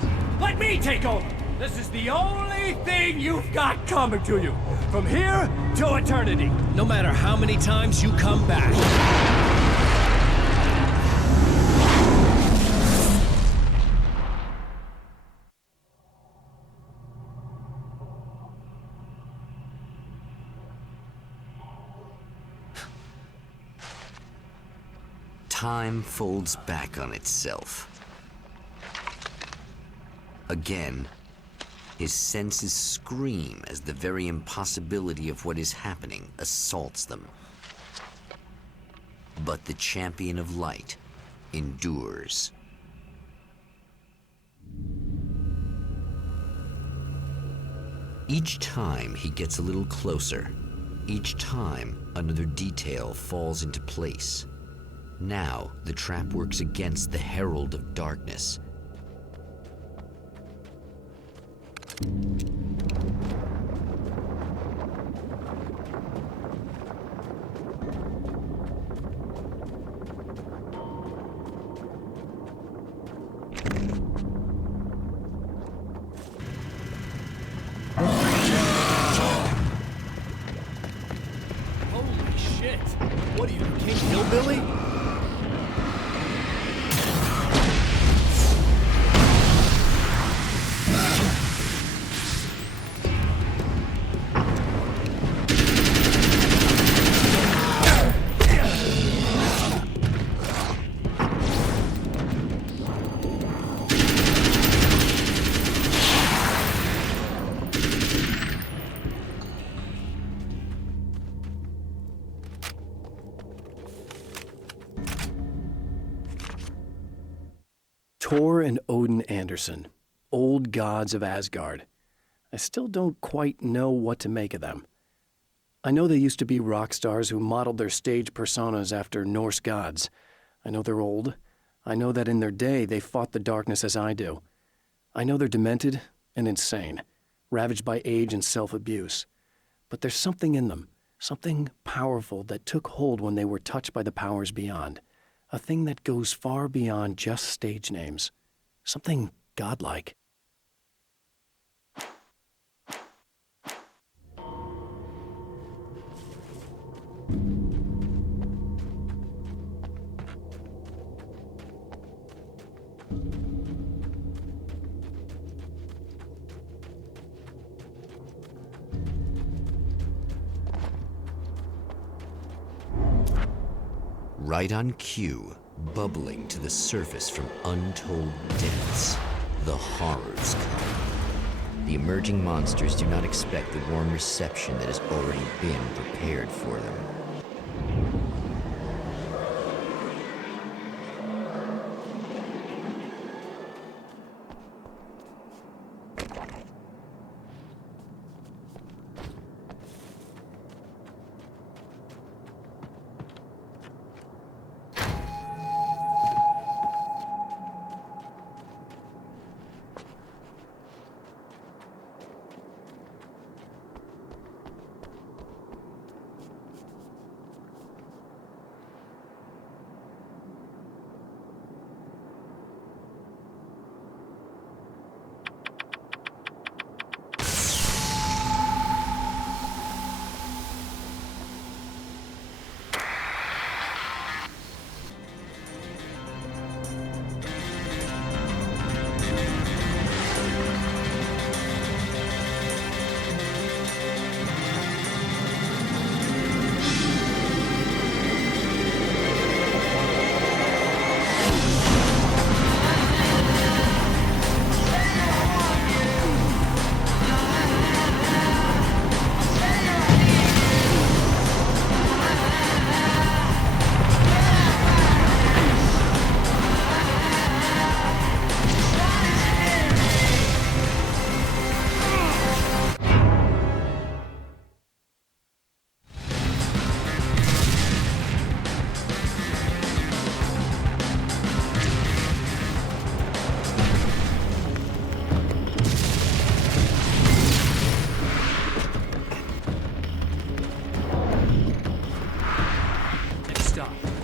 Let me take over. This is the only thing you've got coming to you. From here to eternity. No matter how many times you come back. Time folds back on itself. Again, his senses scream as the very impossibility of what is happening assaults them. But the Champion of Light endures. Each time he gets a little closer, each time another detail falls into place. Now, the trap works against the Herald of Darkness. What are you, King Hillbilly? Thor and Odin Anderson, old gods of Asgard. I still don't quite know what to make of them. I know they used to be rock stars who modeled their stage personas after Norse gods. I know they're old. I know that in their day they fought the darkness as I do. I know they're demented and insane, ravaged by age and self-abuse. But there's something in them, something powerful that took hold when they were touched by the powers beyond. A thing that goes far beyond just stage names. Something godlike. Right on cue, bubbling to the surface from untold depths, the horrors come. The emerging monsters do not expect the warm reception that has already been prepared for them.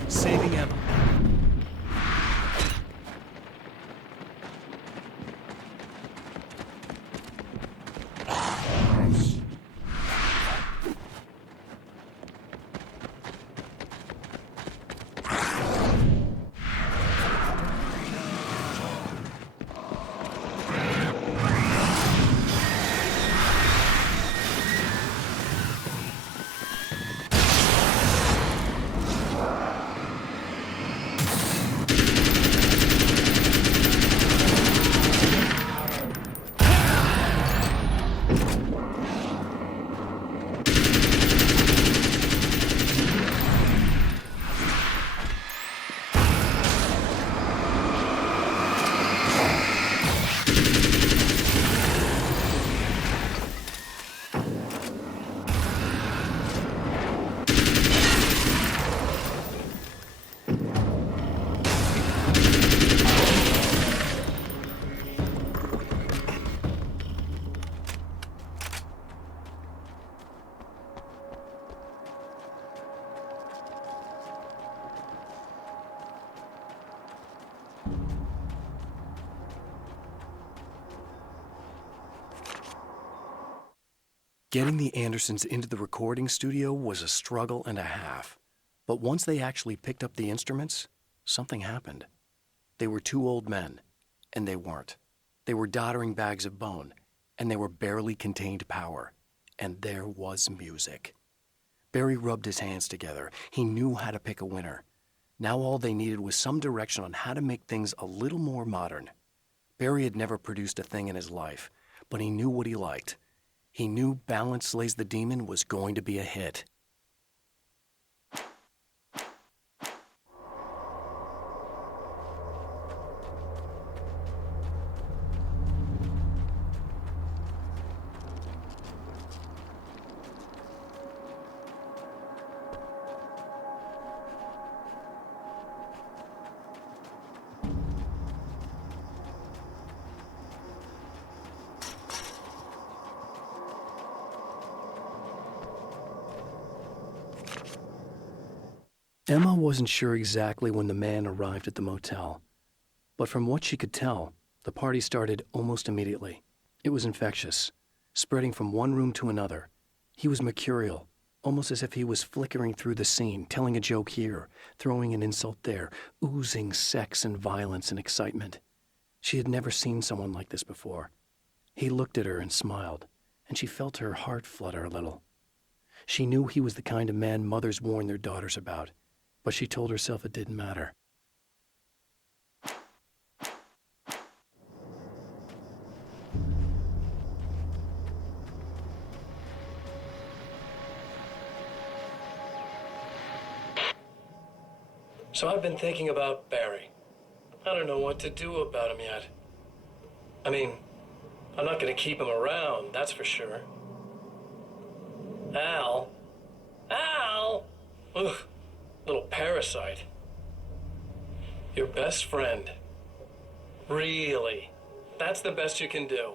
Saving Emma. Getting the Andersons into the recording studio was a struggle and a half. But once they actually picked up the instruments, something happened. They were two old men, and they weren't. They were doddering bags of bone, and they were barely contained power. And there was music. Barry rubbed his hands together. He knew how to pick a winner. Now all they needed was some direction on how to make things a little more modern. Barry had never produced a thing in his life, but he knew what he liked. He knew Balance Slays the Demon was going to be a hit. Emma wasn't sure exactly when the man arrived at the motel, but from what she could tell, the party started almost immediately. It was infectious, spreading from one room to another. He was mercurial, almost as if he was flickering through the scene, telling a joke here, throwing an insult there, oozing sex and violence and excitement. She had never seen someone like this before. He looked at her and smiled, and she felt her heart flutter a little. She knew he was the kind of man mothers warn their daughters about, but she told herself it didn't matter. So I've been thinking about Barry. I don't know what to do about him yet. I mean, I'm not going to keep him around, that's for sure. Al? Ugh. Little parasite. Your best friend. Really? That's the best you can do?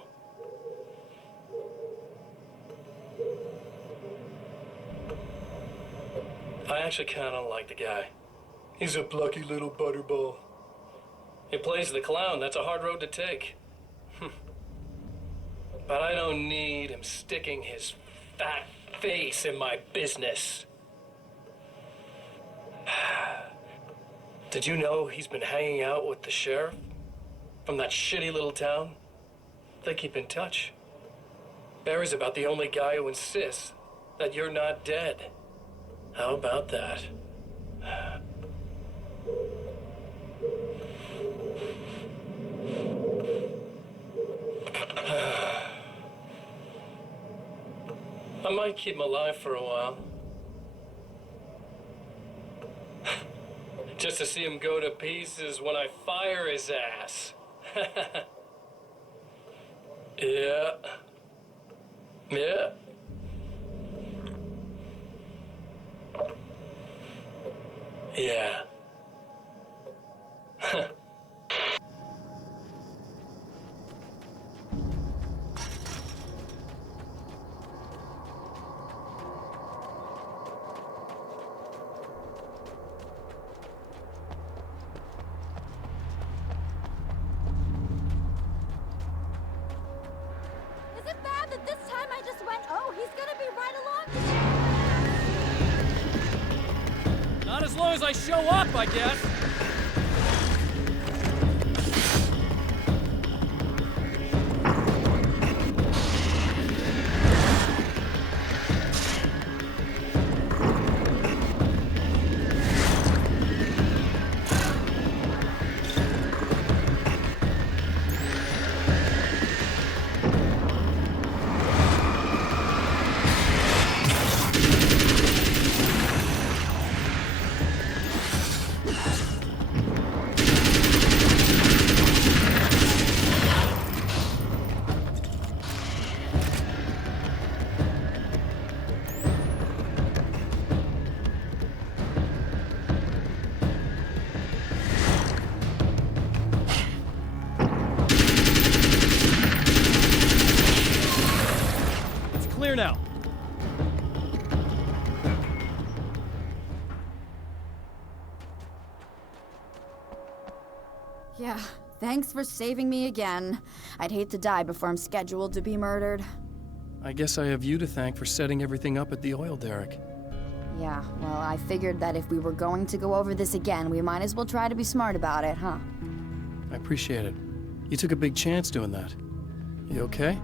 I actually kind of like the guy. He's a plucky little butterball. He plays the clown. That's a hard road to take. But I don't need him sticking his fat face in my business. Did you know he's been hanging out with the sheriff from that shitty little town? They keep in touch. Barry's about the only guy who insists that you're not dead. How about that? I might keep him alive for a while. Just to see him go to pieces when I fire his ass. Yeah. Yeah. Is it bad that this time I just went, oh, he's gonna be right along? Not as long as I show up, I guess. Clear now. Yeah, thanks for saving me again. I'd hate to die before I'm scheduled to be murdered. I guess I have you to thank for setting everything up at the oil derrick. Yeah, well, I figured that if we were going to go over this again, we might as well try to be smart about it, huh? I appreciate it. You took a big chance doing that. You okay?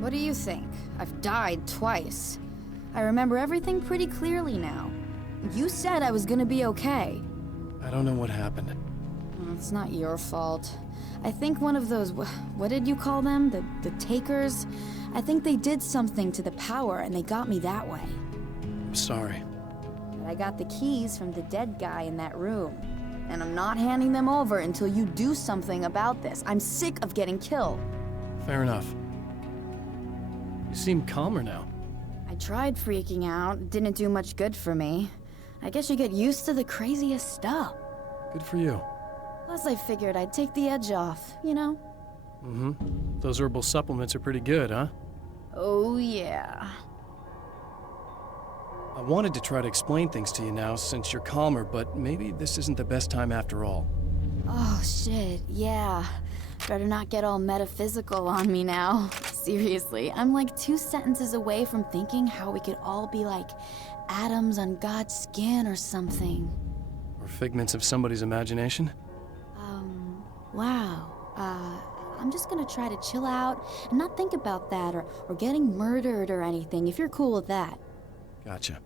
What do you think? I've died twice. I remember everything pretty clearly now. You said I was gonna be okay. I don't know what happened. It's not your fault. I think one of those, what did you call them? The takers? I think they did something to the power and they got me that way. I'm sorry. But I got the keys from the dead guy in that room. And I'm not handing them over until you do something about this. I'm sick of getting killed. Fair enough. You seem calmer now. I tried freaking out. It didn't do much good for me. I guess you get used to the craziest stuff. Good for you. Plus, I figured I'd take the edge off, you know? Mm-hmm. Those herbal supplements are pretty good, huh? Oh, yeah. I wanted to try to explain things to you now since you're calmer, but maybe this isn't the best time after all. Oh, shit, yeah. Better not get all metaphysical on me now. Seriously, I'm like 2 sentences away from thinking how we could all be like atoms on God's skin or something. Or figments of somebody's imagination? Wow. I'm just gonna try to chill out and not think about that or getting murdered or anything, if you're cool with that. Gotcha.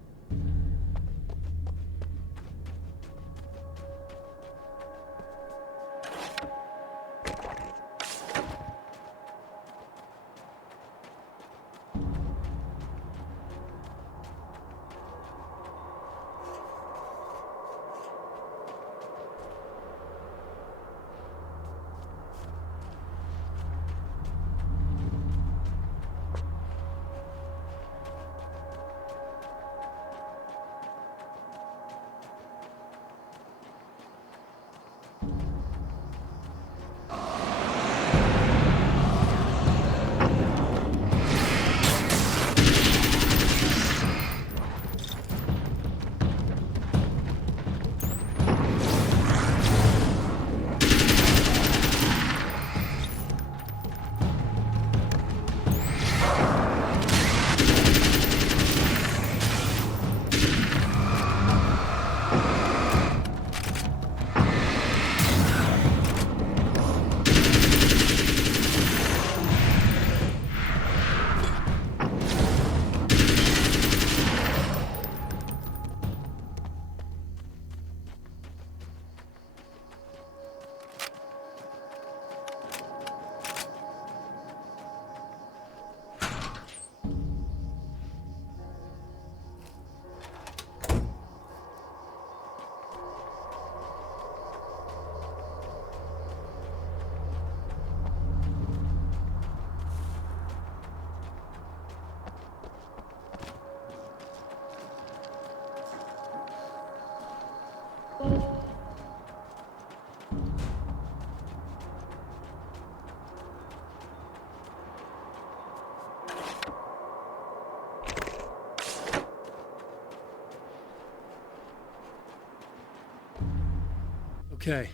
Okay.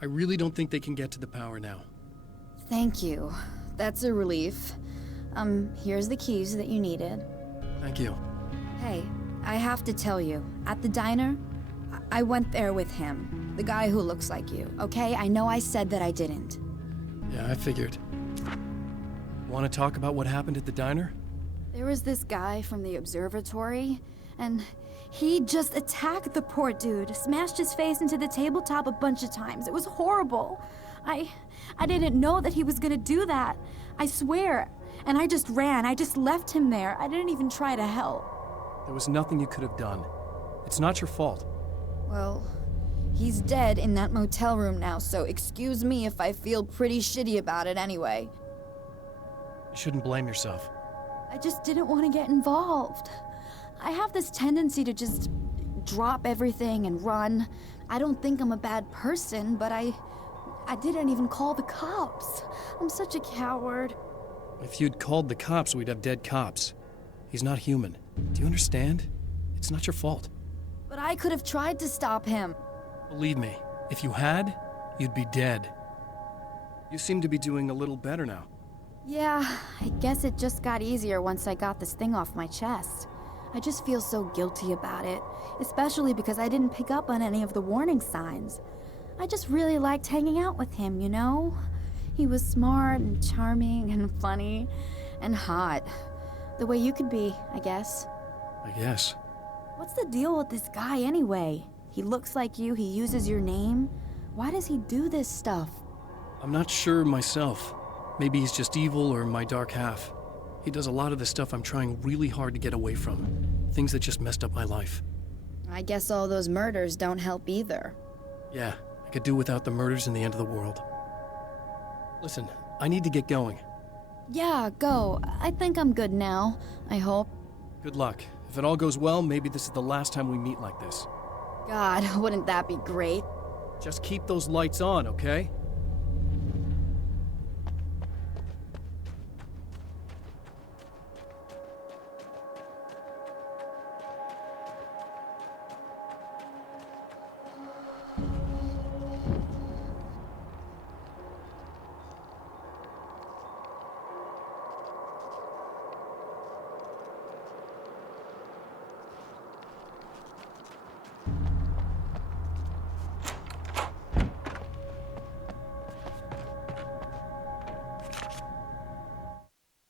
I really don't think they can get to the power now. Thank you. That's a relief. Here's the keys that you needed. Thank you. Hey, I have to tell you, at the diner, I went there with him. The guy who looks like you, okay? I know I said that I didn't. Yeah, I figured. Want to talk about what happened at the diner? There was this guy from the observatory, and he just attacked the poor dude, smashed his face into the tabletop a bunch of times. It was horrible. I didn't know that he was gonna do that. I swear. And I just ran. I just left him there. I didn't even try to help. There was nothing you could have done. It's not your fault. Well, he's dead in that motel room now, so excuse me if I feel pretty shitty about it anyway. You shouldn't blame yourself. I just didn't want to get involved. I have this tendency to just drop everything and run. I don't think I'm a bad person, but I didn't even call the cops. I'm such a coward. If you'd called the cops, we'd have dead cops. He's not human. Do you understand? It's not your fault. But I could have tried to stop him. Believe me, if you had, you'd be dead. You seem to be doing a little better now. Yeah, I guess it just got easier once I got this thing off my chest. I just feel so guilty about it, especially because I didn't pick up on any of the warning signs. I just really liked hanging out with him, you know? He was smart and charming and funny and hot. The way you could be, I guess. I guess. What's the deal with this guy anyway? He looks like you, he uses your name. Why does he do this stuff? I'm not sure myself. Maybe he's just evil or my dark half. He does a lot of the stuff I'm trying really hard to get away from. Things that just messed up my life. I guess all those murders don't help either. Yeah, I could do without the murders and the end of the world. Listen, I need to get going. Yeah, go. I think I'm good now. I hope. Good luck. If it all goes well, maybe this is the last time we meet like this. God, wouldn't that be great? Just keep those lights on, okay?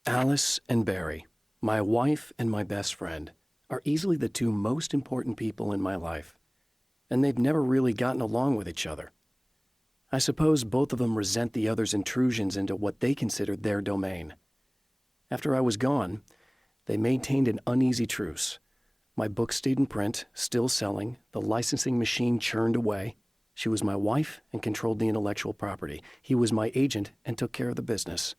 Alice and Barry, my wife and my best friend, are easily the two most important people in my life, and they've never really gotten along with each other. I suppose both of them resent the other's intrusions into what they considered their domain. After I was gone, they maintained an uneasy truce. My book stayed in print, still selling, the licensing machine churned away. She was my wife and controlled the intellectual property. He was my agent and took care of the business.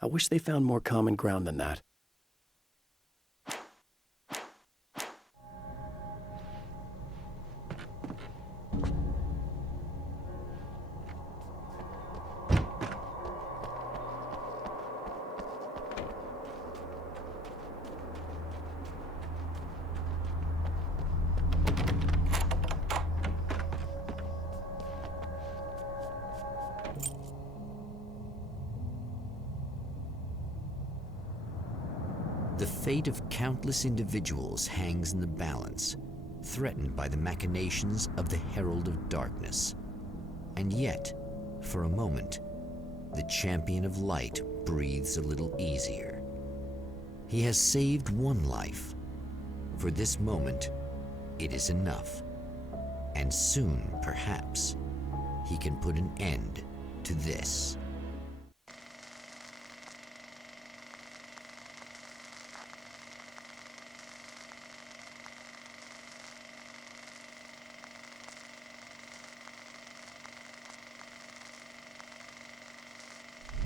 I wish they found more common ground than that. The fate of countless individuals hangs in the balance, threatened by the machinations of the Herald of Darkness. And yet, for a moment, the Champion of Light breathes a little easier. He has saved one life. For this moment, it is enough. And soon, perhaps, he can put an end to this.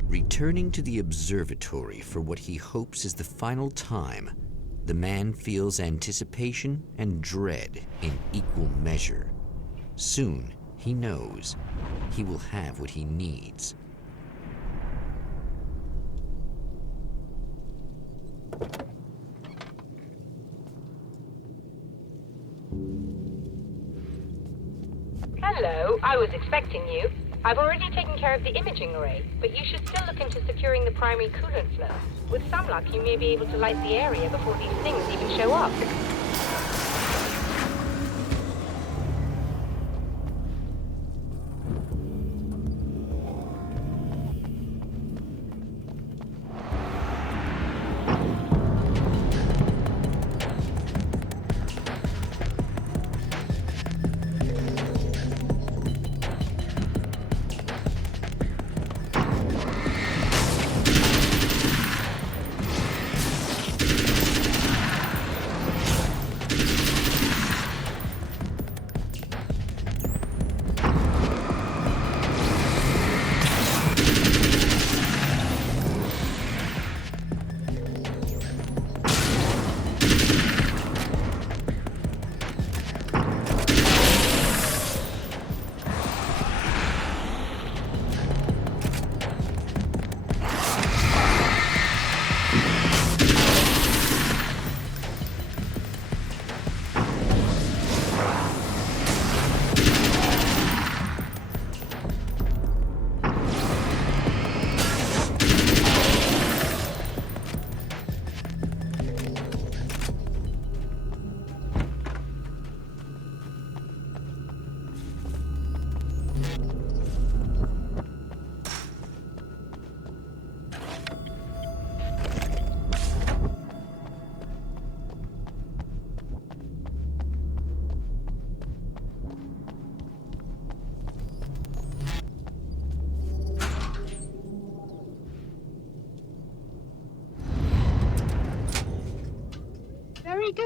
Returning to the observatory for what he hopes is the final time, the man feels anticipation and dread in equal measure. Soon, he knows, he will have what he needs. Hello, I was expecting you. I've already taken care of the imaging array, but you should still look into securing the primary coolant flow. With some luck, you may be able to light the area before these things even show up.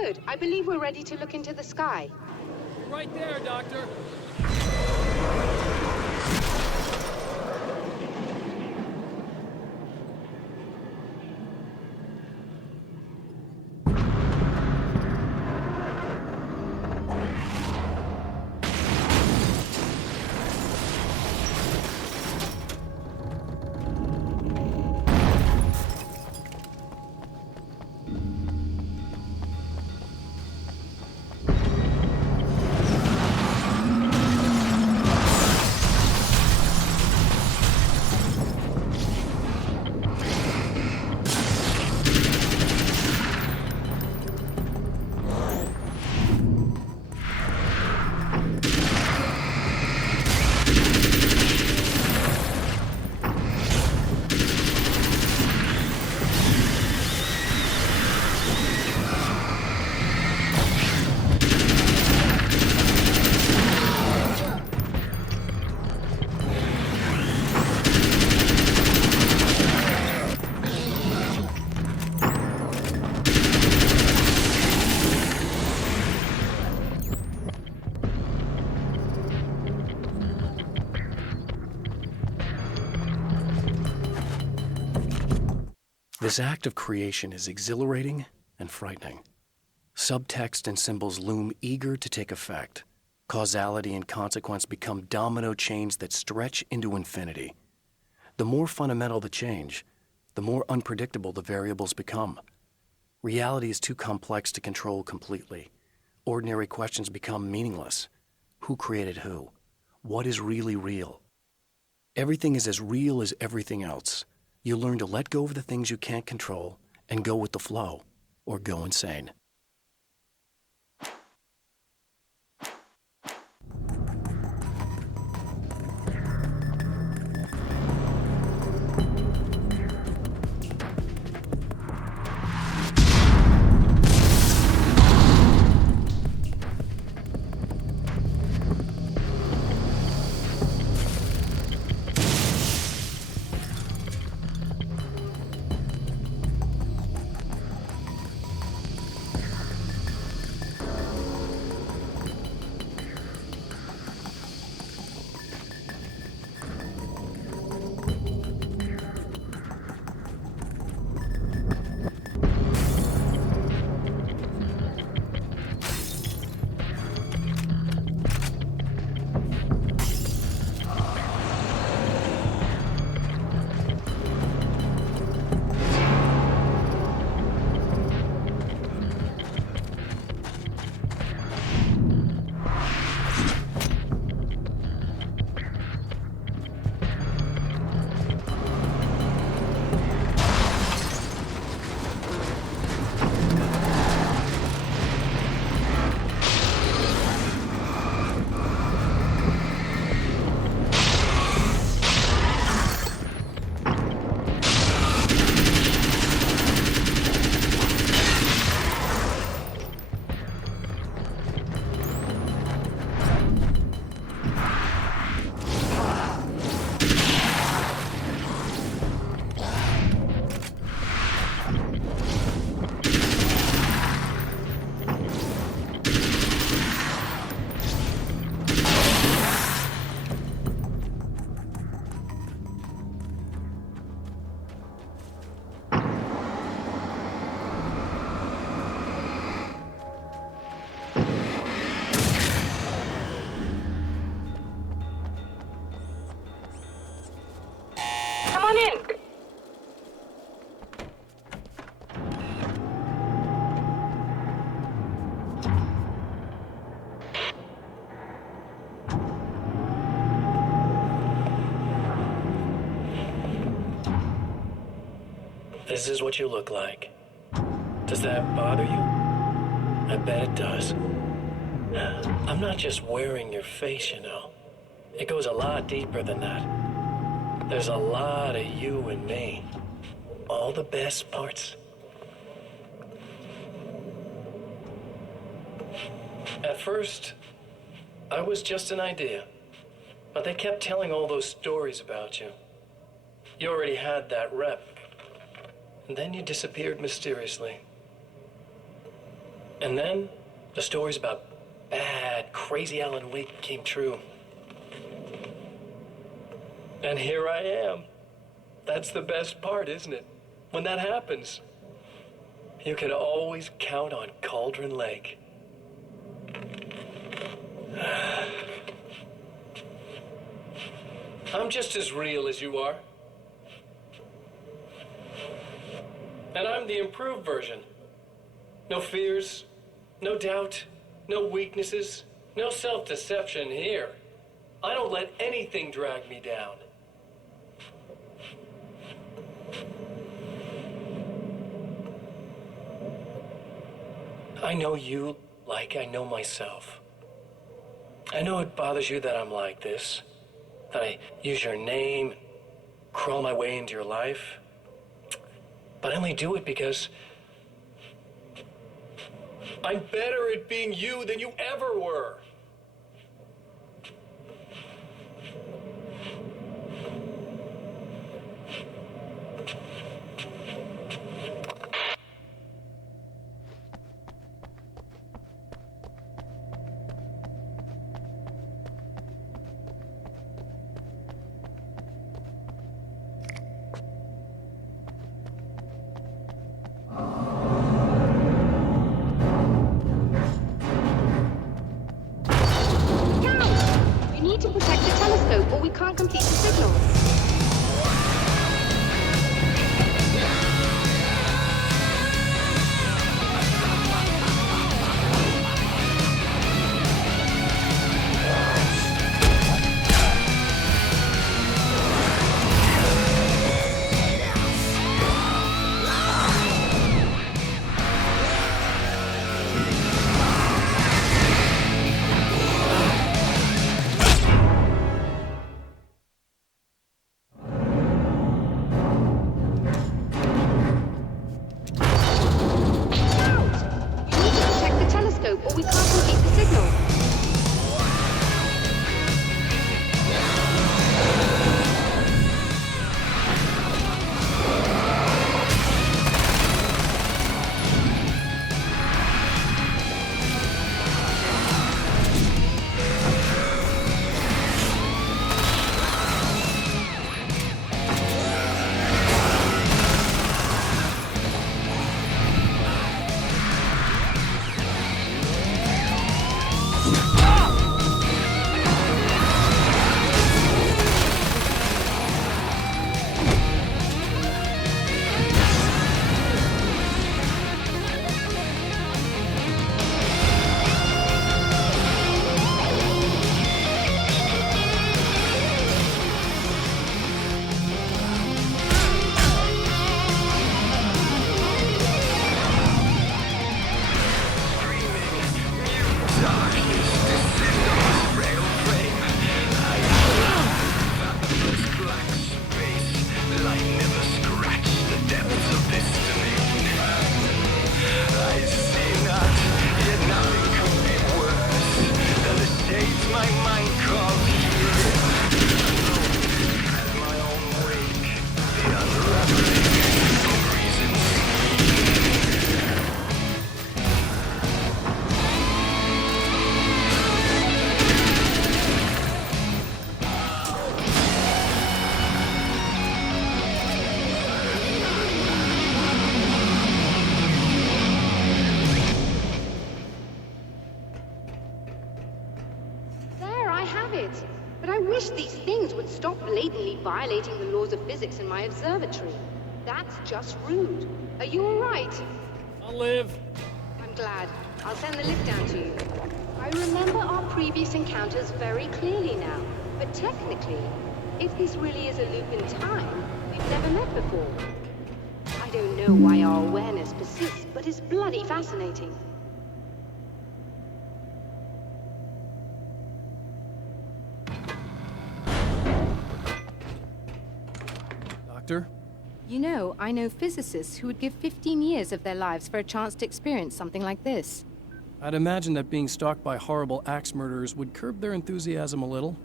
Good. I believe we're ready to look into the sky. Right there, Doctor. This act of creation is exhilarating and frightening. Subtext and symbols loom eager to take effect. Causality and consequence become domino chains that stretch into infinity. The more fundamental the change, the more unpredictable the variables become. Reality is too complex to control completely. Ordinary questions become meaningless. Who created who? What is really real? Everything is as real as everything else. You learn to let go of the things you can't control and go with the flow, or go insane. Come on in. This is what you look like. Does that bother you? I bet it does. I'm not just wearing your face, you know. It goes a lot deeper than that. There's a lot of you and me. All the best parts. At first, I was just an idea. But they kept telling all those stories about you. You already had that rep. And then you disappeared mysteriously. And then the stories about bad, crazy Alan Wake came true. And here I am. That's the best part, isn't it? When that happens, you can always count on Cauldron Lake. I'm just as real as you are. And I'm the improved version. No fears, no doubt, no weaknesses, no self-deception here. I don't let anything drag me down. I know you like I know myself. I know it bothers you that I'm like this, that I use your name, crawl my way into your life. But I only do it because I'm better at being you than you ever were. You need to protect the telescope or we can't complete the signal. Violating the laws of physics in my observatory. That's just rude. Are you all right? I'll live. I'm glad. I'll send the lift down to you. I remember our previous encounters very clearly now. But technically, if this really is a loop in time, we've never met before. I don't know why our awareness persists, but it's bloody fascinating. You know, I know physicists who would give 15 years of their lives for a chance to experience something like this. I'd imagine that being stalked by horrible axe murderers would curb their enthusiasm a little.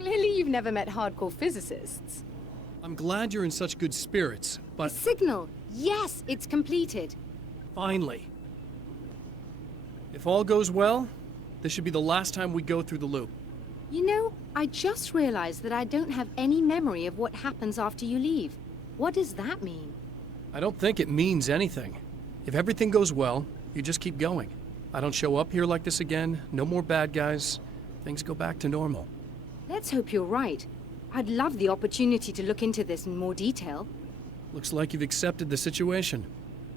Clearly you've never met hardcore physicists. I'm glad you're in such good spirits, but... The signal! Yes, it's completed. Finally. If all goes well, this should be the last time we go through the loop. You know, I just realized that I don't have any memory of what happens after you leave. What does that mean? I don't think it means anything. If everything goes well, you just keep going. I don't show up here like this again, no more bad guys. Things go back to normal. Let's hope you're right. I'd love the opportunity to look into this in more detail. Looks like you've accepted the situation.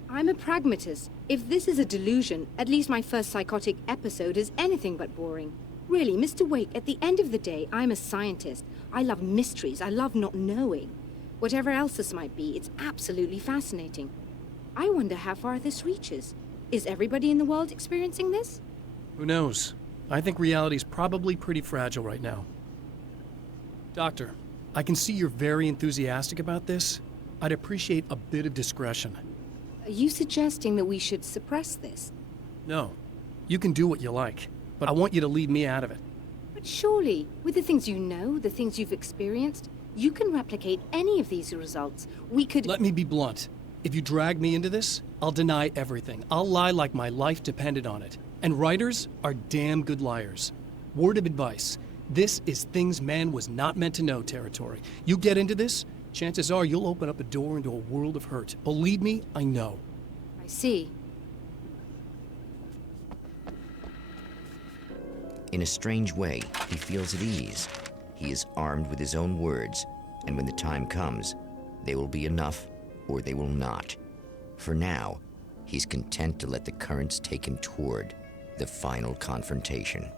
I'm a pragmatist. If this is a delusion, at least my first psychotic episode is anything but boring. Really, Mr. Wake, at the end of the day, I'm a scientist. I love mysteries. I love not knowing. Whatever else this might be, it's absolutely fascinating. I wonder how far this reaches. Is everybody in the world experiencing this? Who knows? I think reality's probably pretty fragile right now. Doctor, I can see you're very enthusiastic about this. I'd appreciate a bit of discretion. Are you suggesting that we should suppress this? No. You can do what you like, but I want you to leave me out of it. But surely, with the things you know, the things you've experienced, you can replicate any of these results. We could— Let me be blunt. If you drag me into this, I'll deny everything. I'll lie like my life depended on it. And writers are damn good liars. Word of advice. This is things man was not meant to know territory. You get into this, chances are you'll open up a door into a world of hurt. Believe me, I know. I see. In a strange way, he feels at ease. He is armed with his own words, and when the time comes, they will be enough or they will not. For now, he's content to let the currents take him toward the final confrontation.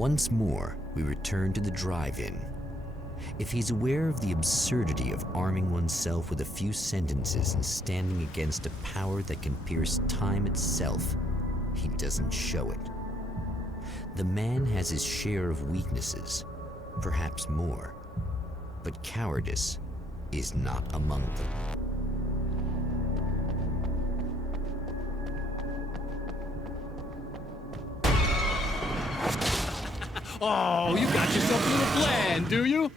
Once more, we return to the drive-in. If he's aware of the absurdity of arming oneself with a few sentences and standing against a power that can pierce time itself, he doesn't show it. The man has his share of weaknesses, perhaps more, but cowardice is not among them. Oh, you got yourself a little plan, do you?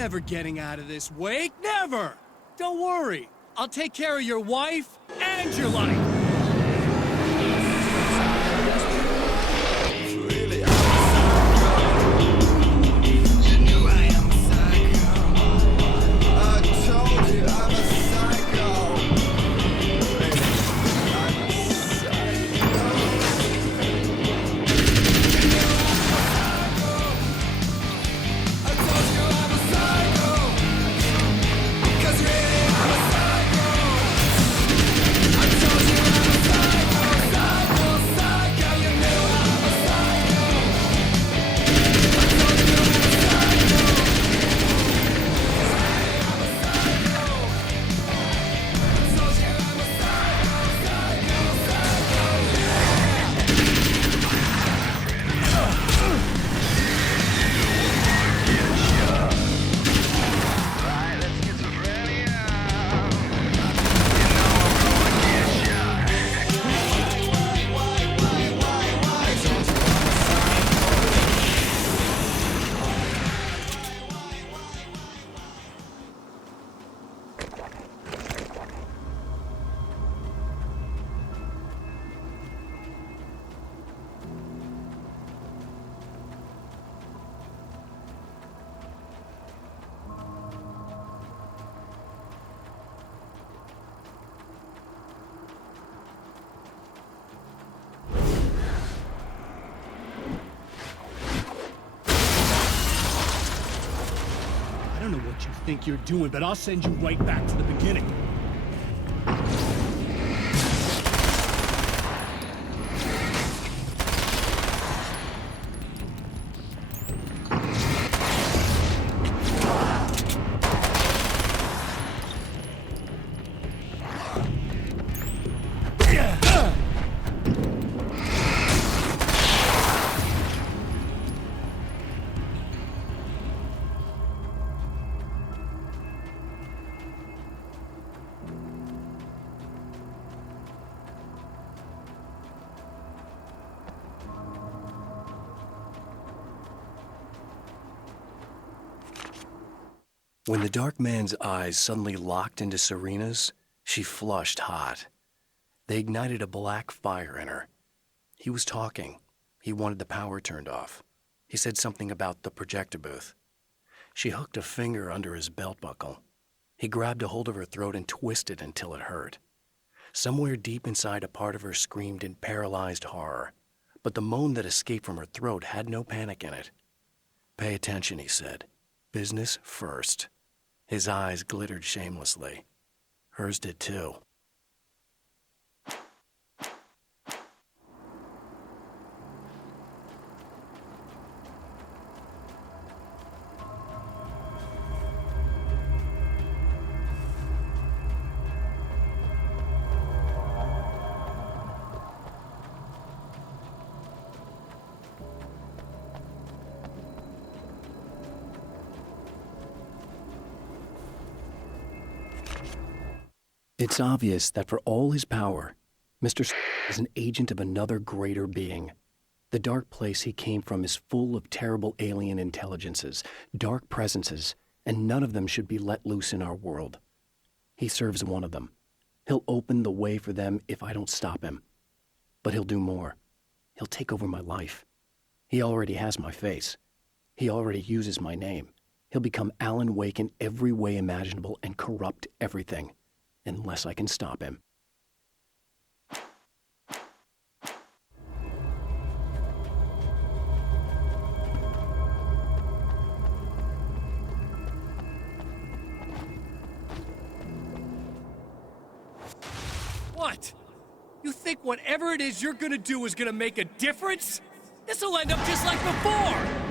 never getting out of this, Wake. Never! Don't worry. I'll take care of your wife and your life. I don't know what you think you're doing, but I'll send you right back to the beginning. When the Dark Man's eyes suddenly locked into Serena's, she flushed hot. They ignited a black fire in her. He was talking. He wanted the power turned off. He said something about the projector booth. She hooked a finger under his belt buckle. He grabbed a hold of her throat and twisted until it hurt. Somewhere deep inside, a part of her screamed in paralyzed horror, but the moan that escaped from her throat had no panic in it. "Pay attention," he said. "Business first." His eyes glittered shamelessly. Hers did too. It's obvious that for all his power, Mr. is an agent of another greater being. The dark place he came from is full of terrible alien intelligences, dark presences, and none of them should be let loose in our world. He serves one of them. He'll open the way for them if I don't stop him. But he'll do more. He'll take over my life. He already has my face. He already uses my name. He'll become Alan Wake in every way imaginable and corrupt everything. Unless I can stop him. What? You think whatever it is you're gonna do is gonna make a difference? This'll end up just like before!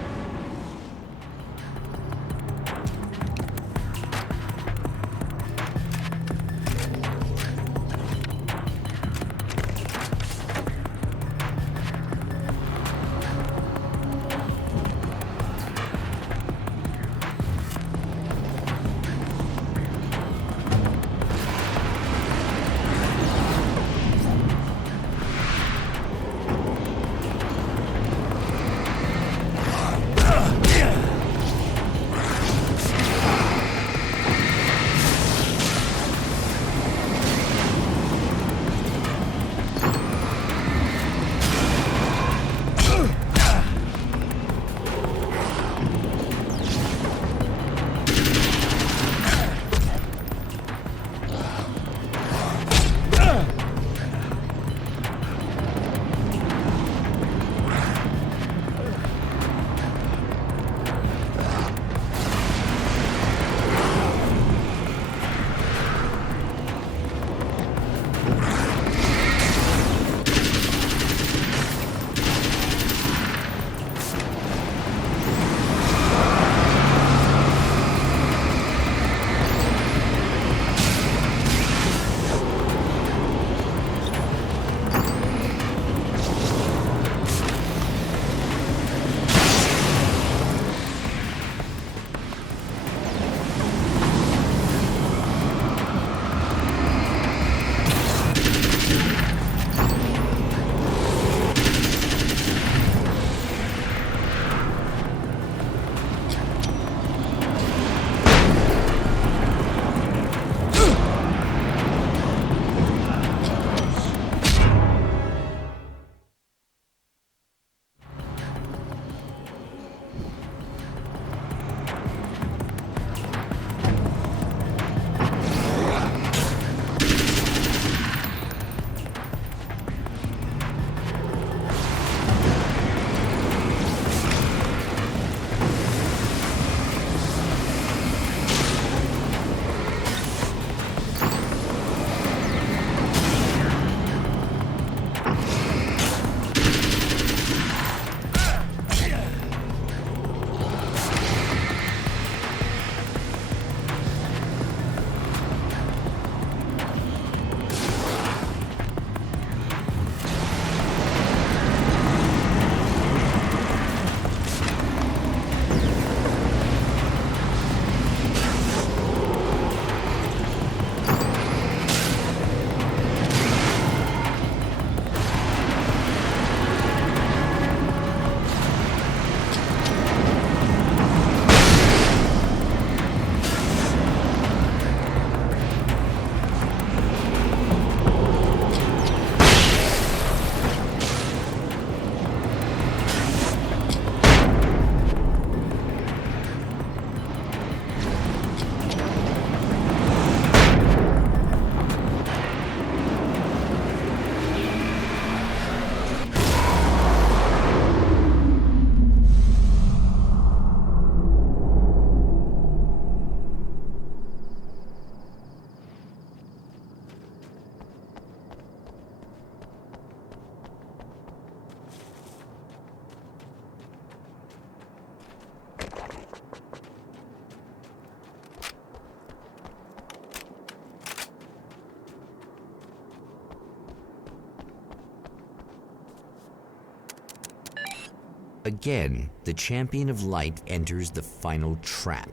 Again, the champion of light enters the final trap.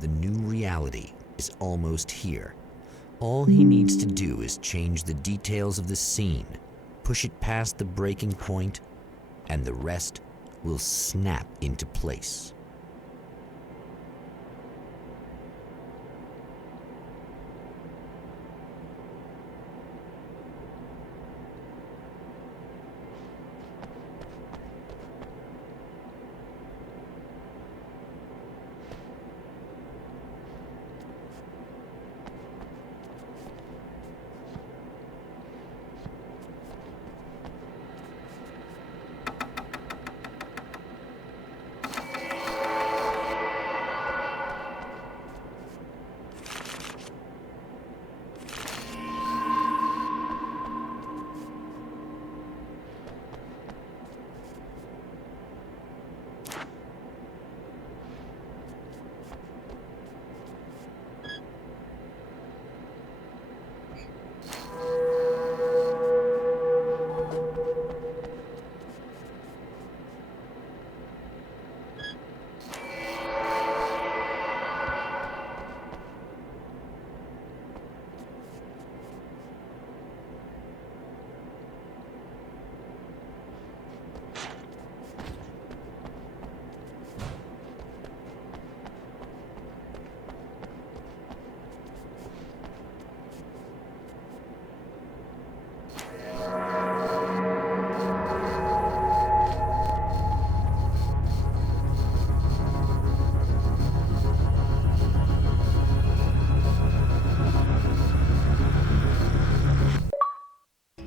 The new reality is almost here. All he needs to do is change the details of the scene, push it past the breaking point, and the rest will snap into place.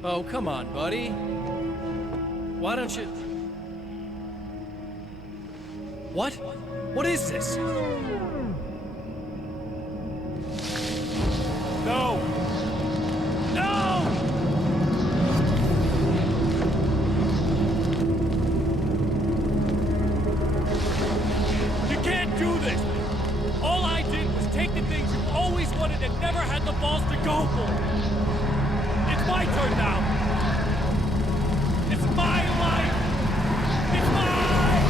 Oh, come on, buddy. Why don't you... What? What is this? No! No! You can't do this! All I did was take the things you always wanted and never had the balls to go for! It's my turn now! It's my life! It's my life!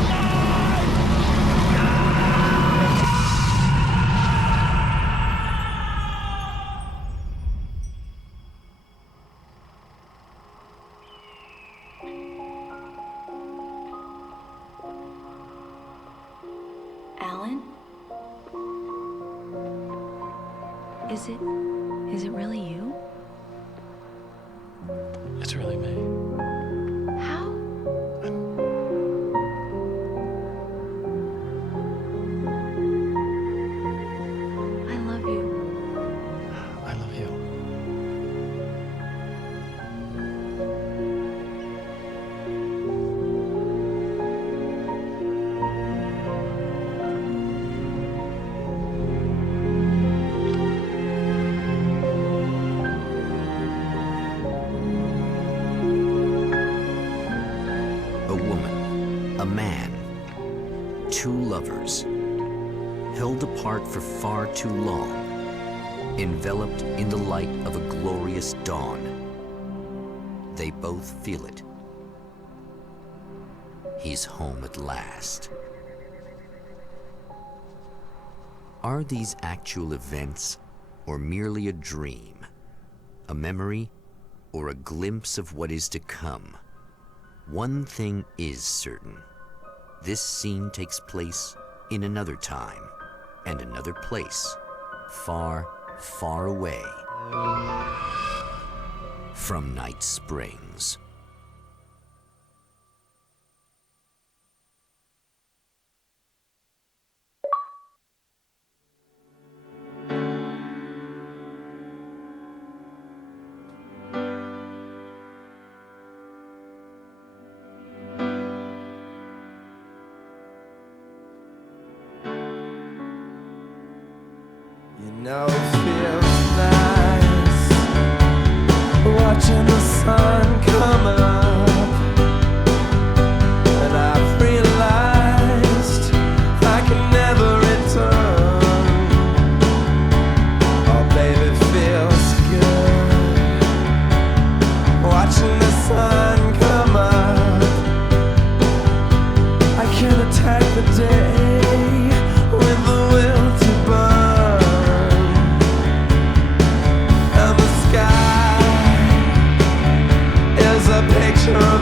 Alan? Is it really you? It's really me. How? I love you. I love you. A woman, a man, two lovers, held apart for far too long, enveloped in the light of a glorious dawn. They both feel it. He's home at last. Are these actual events, or merely a dream? A memory, or a glimpse of what is to come? One thing is certain. This scene takes place in another time and another place, far, far away from Night Springs. You know it feels nice watching the sun come up, and I've realized I can never return. Oh baby, it feels good watching the sun come up,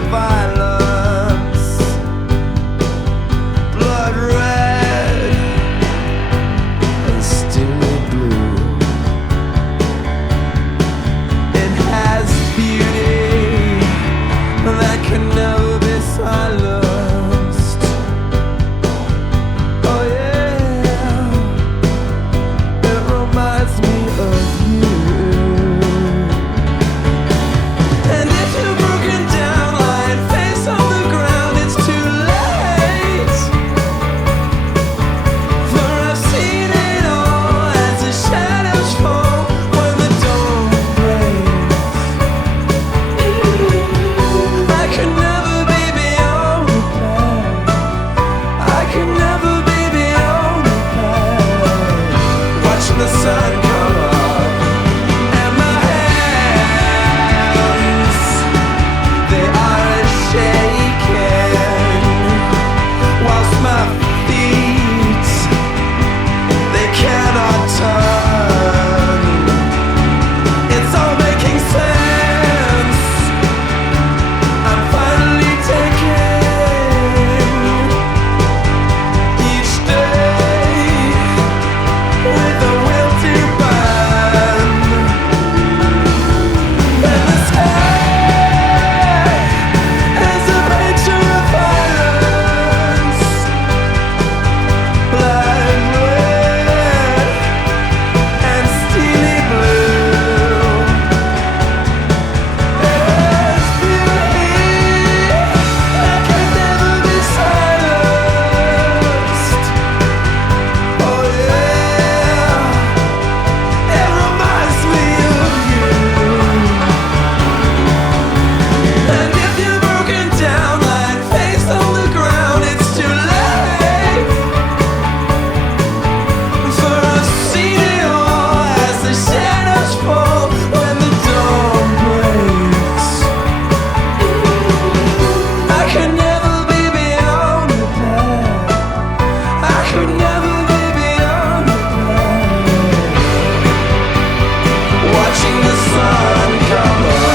violence. Blood red and steely blue. It has beauty that can never be silenced. Oh yeah, it reminds me of you. And if you're broken down, lying face on the ground, it's too late. For I've seen it all as the shadows fall when the dawn breaks. I could never be beyond repair. I could never be beyond repair. Watching the sun come up and my hands, they are shaking, whilst my feet, they cannot turn. It's all making sense. I'm finally taking each day with a will to burn. And the sky is a picture of violence, blood red and steely blue. There's beauty that can never be silenced. Oh yeah, it reminds me of you. And if you're broken down, lying face on the ground, it's too late. For I've seen it all as the shadows fall when the dawn breaks. I could never be beyond repair. I could never be beyond repair. Watching the sun come up.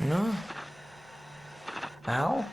No. Al?